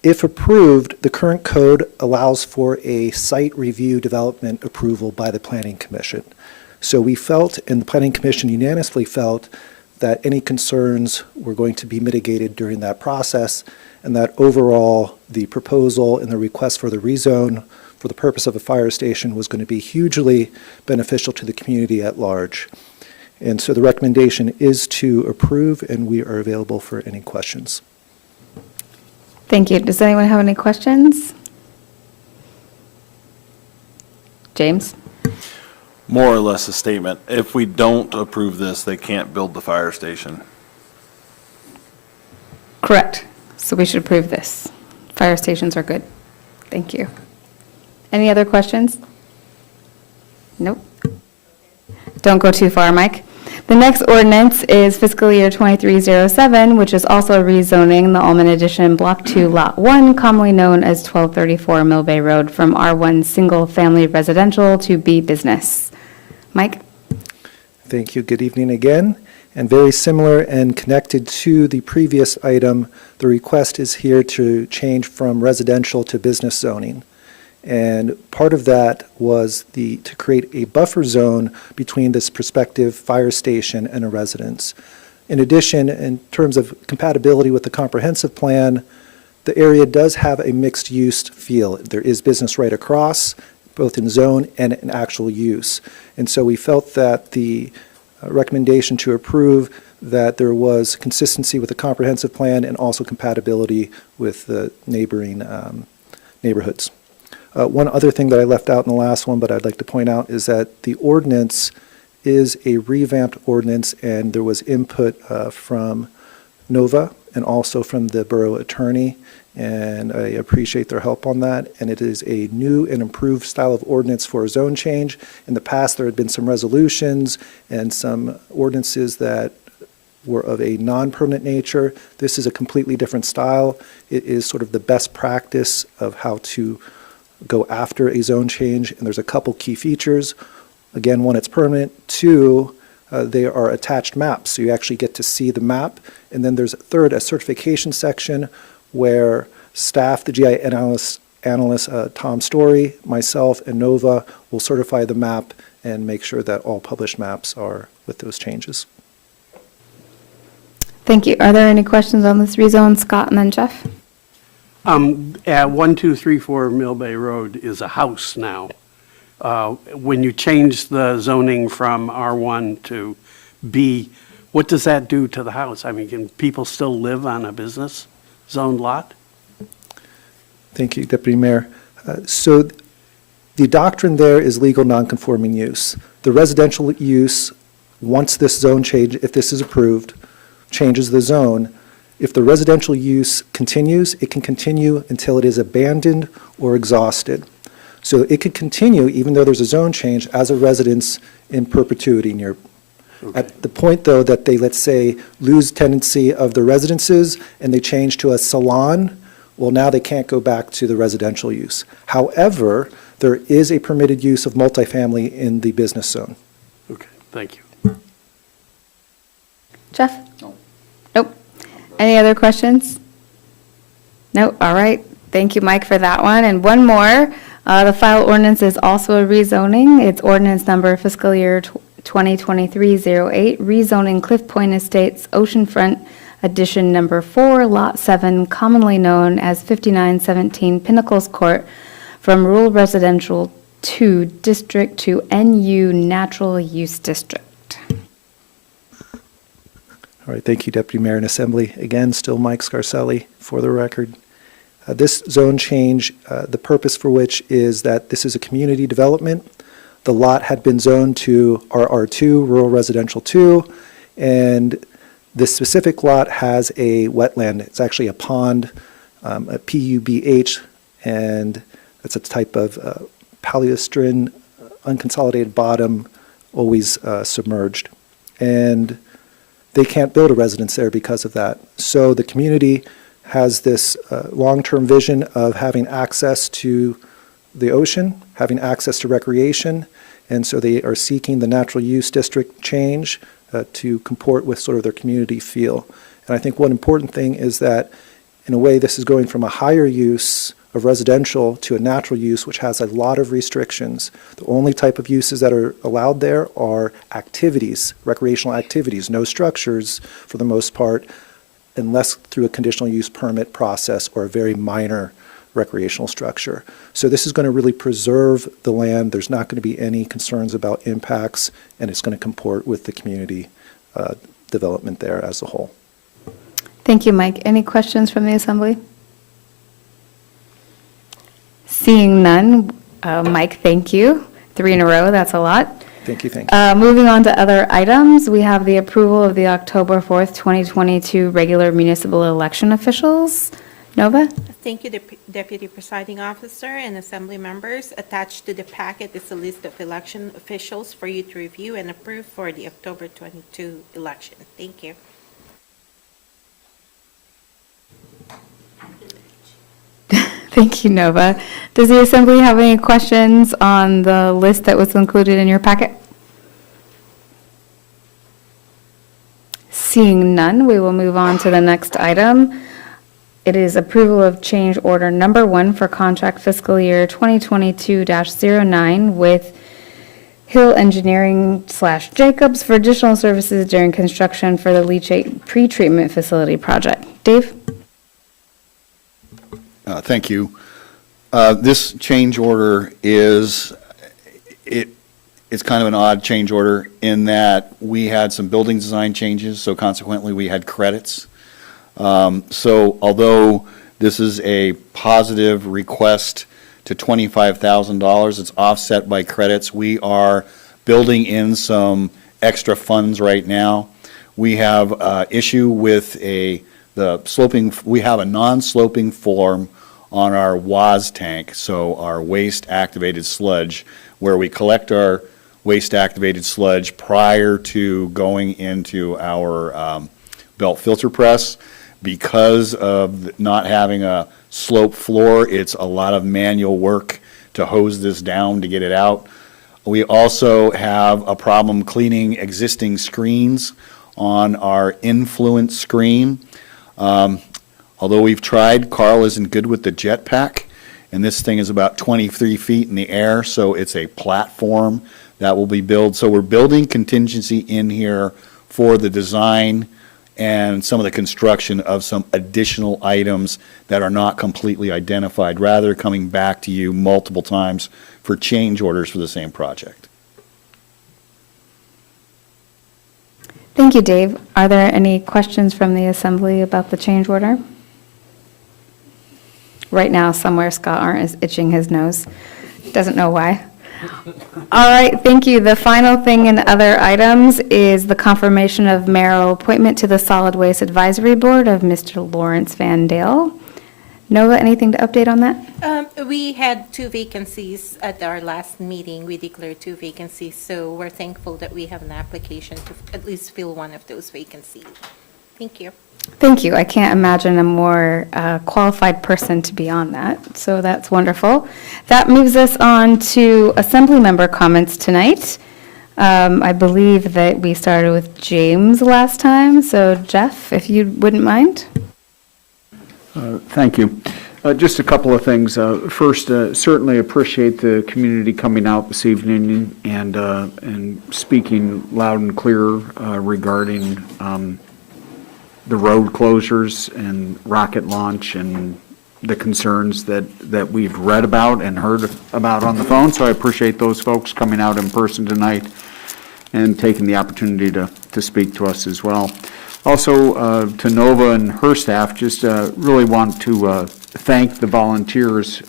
if approved, the current code allows for a site review development approval by the Planning Commission. So we felt, and the Planning Commission unanimously felt, that any concerns were going to be mitigated during that process, and that overall, the proposal and the request for the rezone for the purpose of a fire station was going to be hugely beneficial to the community at large. And so the recommendation is to approve, and we are available for any questions. Thank you. Does anyone have any questions? James? More or less a statement. If we don't approve this, they can't build the fire station. Correct. So we should approve this. Fire stations are good. Thank you. Any other questions? Nope. Don't go too far, Mike. The next ordinance is fiscal year 2307, which is also rezoning the Alman Edition Block 2, Lot 1, commonly known as 1234 Mill Bay Road, from R1 Single Family Residential to B Business. Mike? Thank you. Good evening again. And very similar and connected to the previous item, the request is here to change from residential to business zoning. And part of that was to create a buffer zone between this prospective fire station and a residence. In addition, in terms of compatibility with the comprehensive plan, the area does have a mixed-use feel. There is business right across, both in zone and in actual use. And so we felt that the recommendation to approve that there was consistency with the comprehensive plan and also compatibility with the neighboring neighborhoods. One other thing that I left out in the last one, but I'd like to point out, is that the ordinance is a revamped ordinance, and there was input from NOVA and also from the borough attorney, and I appreciate their help on that. And it is a new and improved style of ordinance for a zone change. In the past, there had been some resolutions and some ordinances that were of a non-permanent nature. This is a completely different style. It is sort of the best practice of how to go after a zone change, and there's a couple key features. Again, one, it's permanent. Two, they are attached maps, so you actually get to see the map. And then there's third, a certification section where staff, the GI analyst Tom Story, myself, and Nova will certify the map and make sure that all published maps are with those changes. Thank you. Are there any questions on this rezone, Scott and then Jeff? At 1234 Mill Bay Road is a house now. When you change the zoning from R1 to B, what does that do to the house? I mean, can people still live on a business zoned lot? Thank you, Deputy Mayor. So the doctrine there is legal nonconforming use. The residential use, once this zone change, if this is approved, changes the zone. If the residential use continues, it can continue until it is abandoned or exhausted. So it could continue, even though there's a zone change, as a residence in perpetuity near. Okay. At the point, though, that they, let's say, lose tenancy of the residences and they change to a salon, well, now they can't go back to the residential use. However, there is a permitted use of multifamily in the business zone. Okay, thank you. Jeff? No. Nope. Any other questions? No, all right. Thank you, Mike, for that one. And one more. The file ordinance is also a rezoning. It's ordinance number fiscal year 2023-08, rezoning Cliff Point Estates Oceanfront Edition number 4, Lot 7, commonly known as 5917 Pinnacles Court, from rural residential 2 district to NU natural use district. All right, thank you, Deputy Mayor and Assembly. Again, still Mike Scarselli for the record. This zone change, the purpose for which is that this is a community development. The lot had been zoned to RR2, Rural Residential 2, and this specific lot has a wetland. It's actually a pond, a PUBH, and it's a type of paleostrine, unconsolidated bottom, always submerged. And they can't build a residence there because of that. So the community has this long-term vision of having access to the ocean, having access to recreation, and so they are seeking the natural use district change to comport with sort of their community feel. And I think one important thing is that, in a way, this is going from a higher use of residential to a natural use, which has a lot of restrictions. The only type of uses that are allowed there are activities, recreational activities, no structures for the most part, unless through a conditional use permit process or a very minor recreational structure. So this is going to really preserve the land. There's not going to be any concerns about impacts, and it's going to comport with the community development there as a whole. Thank you, Mike. Any questions from the Assembly? Seeing none, Mike, thank you. 3 in a row, that's a lot. Thank you. Moving on to other items, we have the approval of the October 4th, 2022 regular municipal election officials. Nova? Thank you, Deputy Presiding Officer and Assembly members. Attached to the packet is a list of election officials for you to review and approve for the October 22 election. Thank you. Thank you, Nova. Does the Assembly have any questions on the list that was included in your packet? Seeing none, we will move on to the next item. It is approval of change order number 1 for contract fiscal year 2022-09 with Hill Engineering / Jacobs for additional services during construction for the leachate pretreatment facility project. Dave? Thank you. This change order is, it's kind of an odd change order in that we had some building design changes, so consequently we had credits. So although this is a positive request to $25,000, it's offset by credits. We are building in some extra funds right now. We have issue with we have a non-sloping form on our WAS tank, so our waste activated sludge, where we collect our waste activated sludge prior to going into our belt filter press. Because of not having a slope floor, it's a lot of manual work to hose this down to get it out. We also have a problem cleaning existing screens on our influence screen. Although we've tried, Carl isn't good with the jetpack, and this thing is about 23 feet in the air, so it's a platform that will be built. So we're building contingency in here for the design and some of the construction of some additional items that are not completely identified, rather coming back to you multiple times for change orders for the same project. Thank you, Dave. Are there any questions from the Assembly about the change order? Right now, somewhere Scott Arndt is itching his nose. Doesn't know why. All right, thank you. The final thing in other items is the confirmation of mayoral appointment to the Solid Waste Advisory Board of Mr. Lawrence Van Dale. Nova, anything to update on that? We had 2 vacancies at our last meeting. We declared 2 vacancies, so we're thankful that we have an application to at least fill one of those vacancies. Thank you. Thank you. I can't imagine a more qualified person to be on that, so that's wonderful. That moves us on to Assembly member comments tonight. I believe that we started with James last time, so Jeff, if you wouldn't mind. Thank you. Just a couple of things. First, certainly appreciate the community coming out this evening and speaking loud and clear regarding the road closures and rocket launch and the concerns that we've read about and heard about on the phone. So I appreciate those folks coming out in person tonight and taking the opportunity to speak to us as well. Also, to Nova and her staff, just really want to thank the volunteers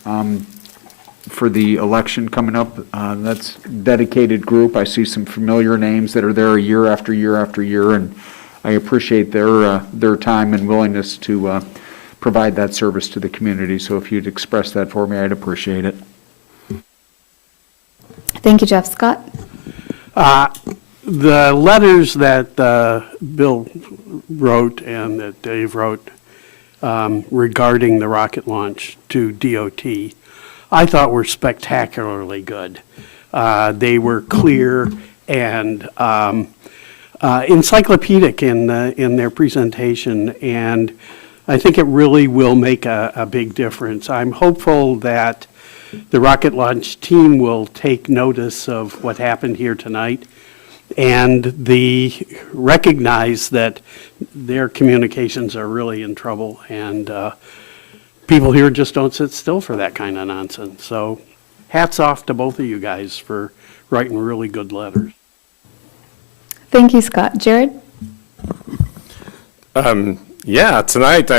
for the election coming up. That's a dedicated group. I see some familiar names that are there year after year after year, and I appreciate their time and willingness to provide that service to the community. So if you'd express that for me, I'd appreciate it. Thank you, Jeff. Scott? The letters that Bill wrote and that Dave wrote regarding the rocket launch to DOT, I thought were spectacularly good. They were clear and encyclopedic in their presentation, and I think it really will make a big difference. I'm hopeful that the rocket launch team will take notice of what happened here tonight and recognize that their communications are really in trouble, and people here just don't sit still for that kind of nonsense. So hats off to both of you guys for writing really good letters. Thank you, Scott. Jared? Yeah, tonight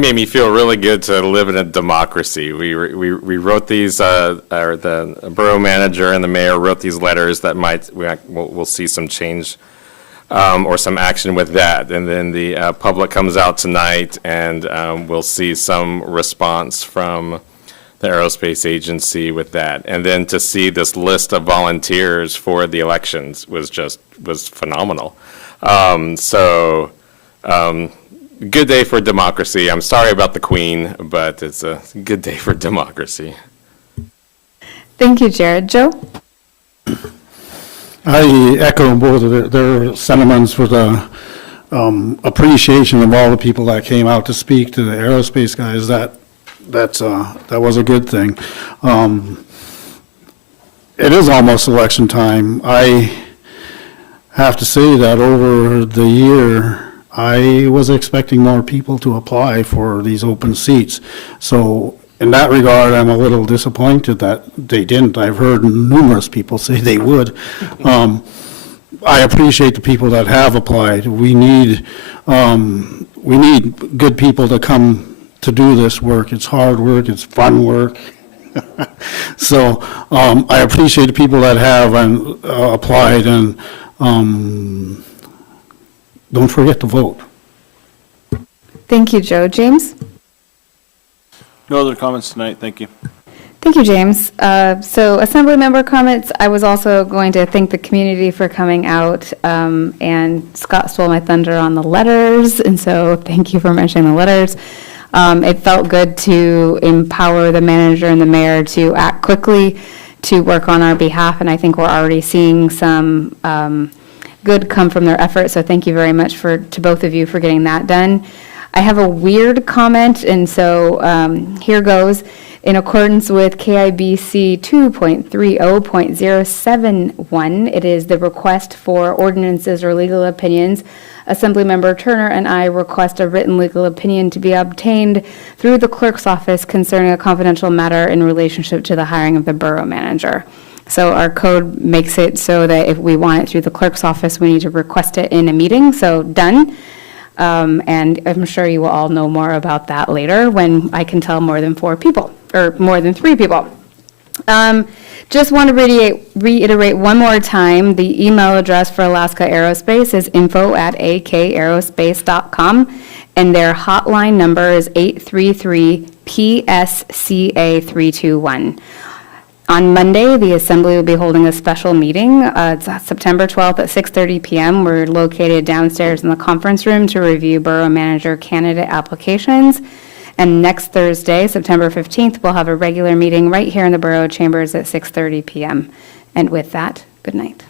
made me feel really good to live in a democracy. We wrote these, or the borough manager and the mayor wrote these letters that we'll see some change or some action with that. And then the public comes out tonight and we'll see some response from the aerospace agency with that. And then to see this list of volunteers for the elections was phenomenal. Good day for democracy. I'm sorry about the Queen, but it's a good day for democracy. Thank you, Jared. Joe? I echo both of their sentiments for the appreciation of all the people that came out to speak to the aerospace guys. That was a good thing. It is almost election time. I have to say that over the year, I was expecting more people to apply for these open seats. So in that regard, I'm a little disappointed that they didn't. I've heard numerous people say they would. I appreciate the people that have applied. We need good people to come to do this work. It's hard work, it's fun work. So I appreciate the people that have applied, and don't forget to vote. Thank you, Joe. James? No other comments tonight, thank you. Thank you, James. So assembly member comments, I was also going to thank the community for coming out, and Scott stole my thunder on the letters, and so thank you for mentioning the letters. It felt good to empower the manager and the mayor to act quickly to work on our behalf, and I think we're already seeing some good come from their efforts, so thank you very much to both of you for getting that done. I have a weird comment, and so here goes. In accordance with KIBC 2.30.071, it is the request for ordinances or legal opinions. Assemblymember Turner and I request a written legal opinion to be obtained through the clerk's office concerning a confidential matter in relationship to the hiring of the borough manager. So our code makes it so that if we want it through the clerk's office, we need to request it in a meeting, so done. And I'm sure you will all know more about that later when I can tell more than 4 people, or more than 3 people. Just want to reiterate one more time, the email address for Alaska Aerospace is info@akaerospace.com, and their hotline number is 833-PSCA321. On Monday, the Assembly will be holding a special meeting. It's September 12th at 6:30 p.m. We're located downstairs in the conference room to review Borough Manager candidate applications. And next Thursday, September 15th, we'll have a regular meeting right here in the Borough Chambers at 6:30 p.m. And with that, good night.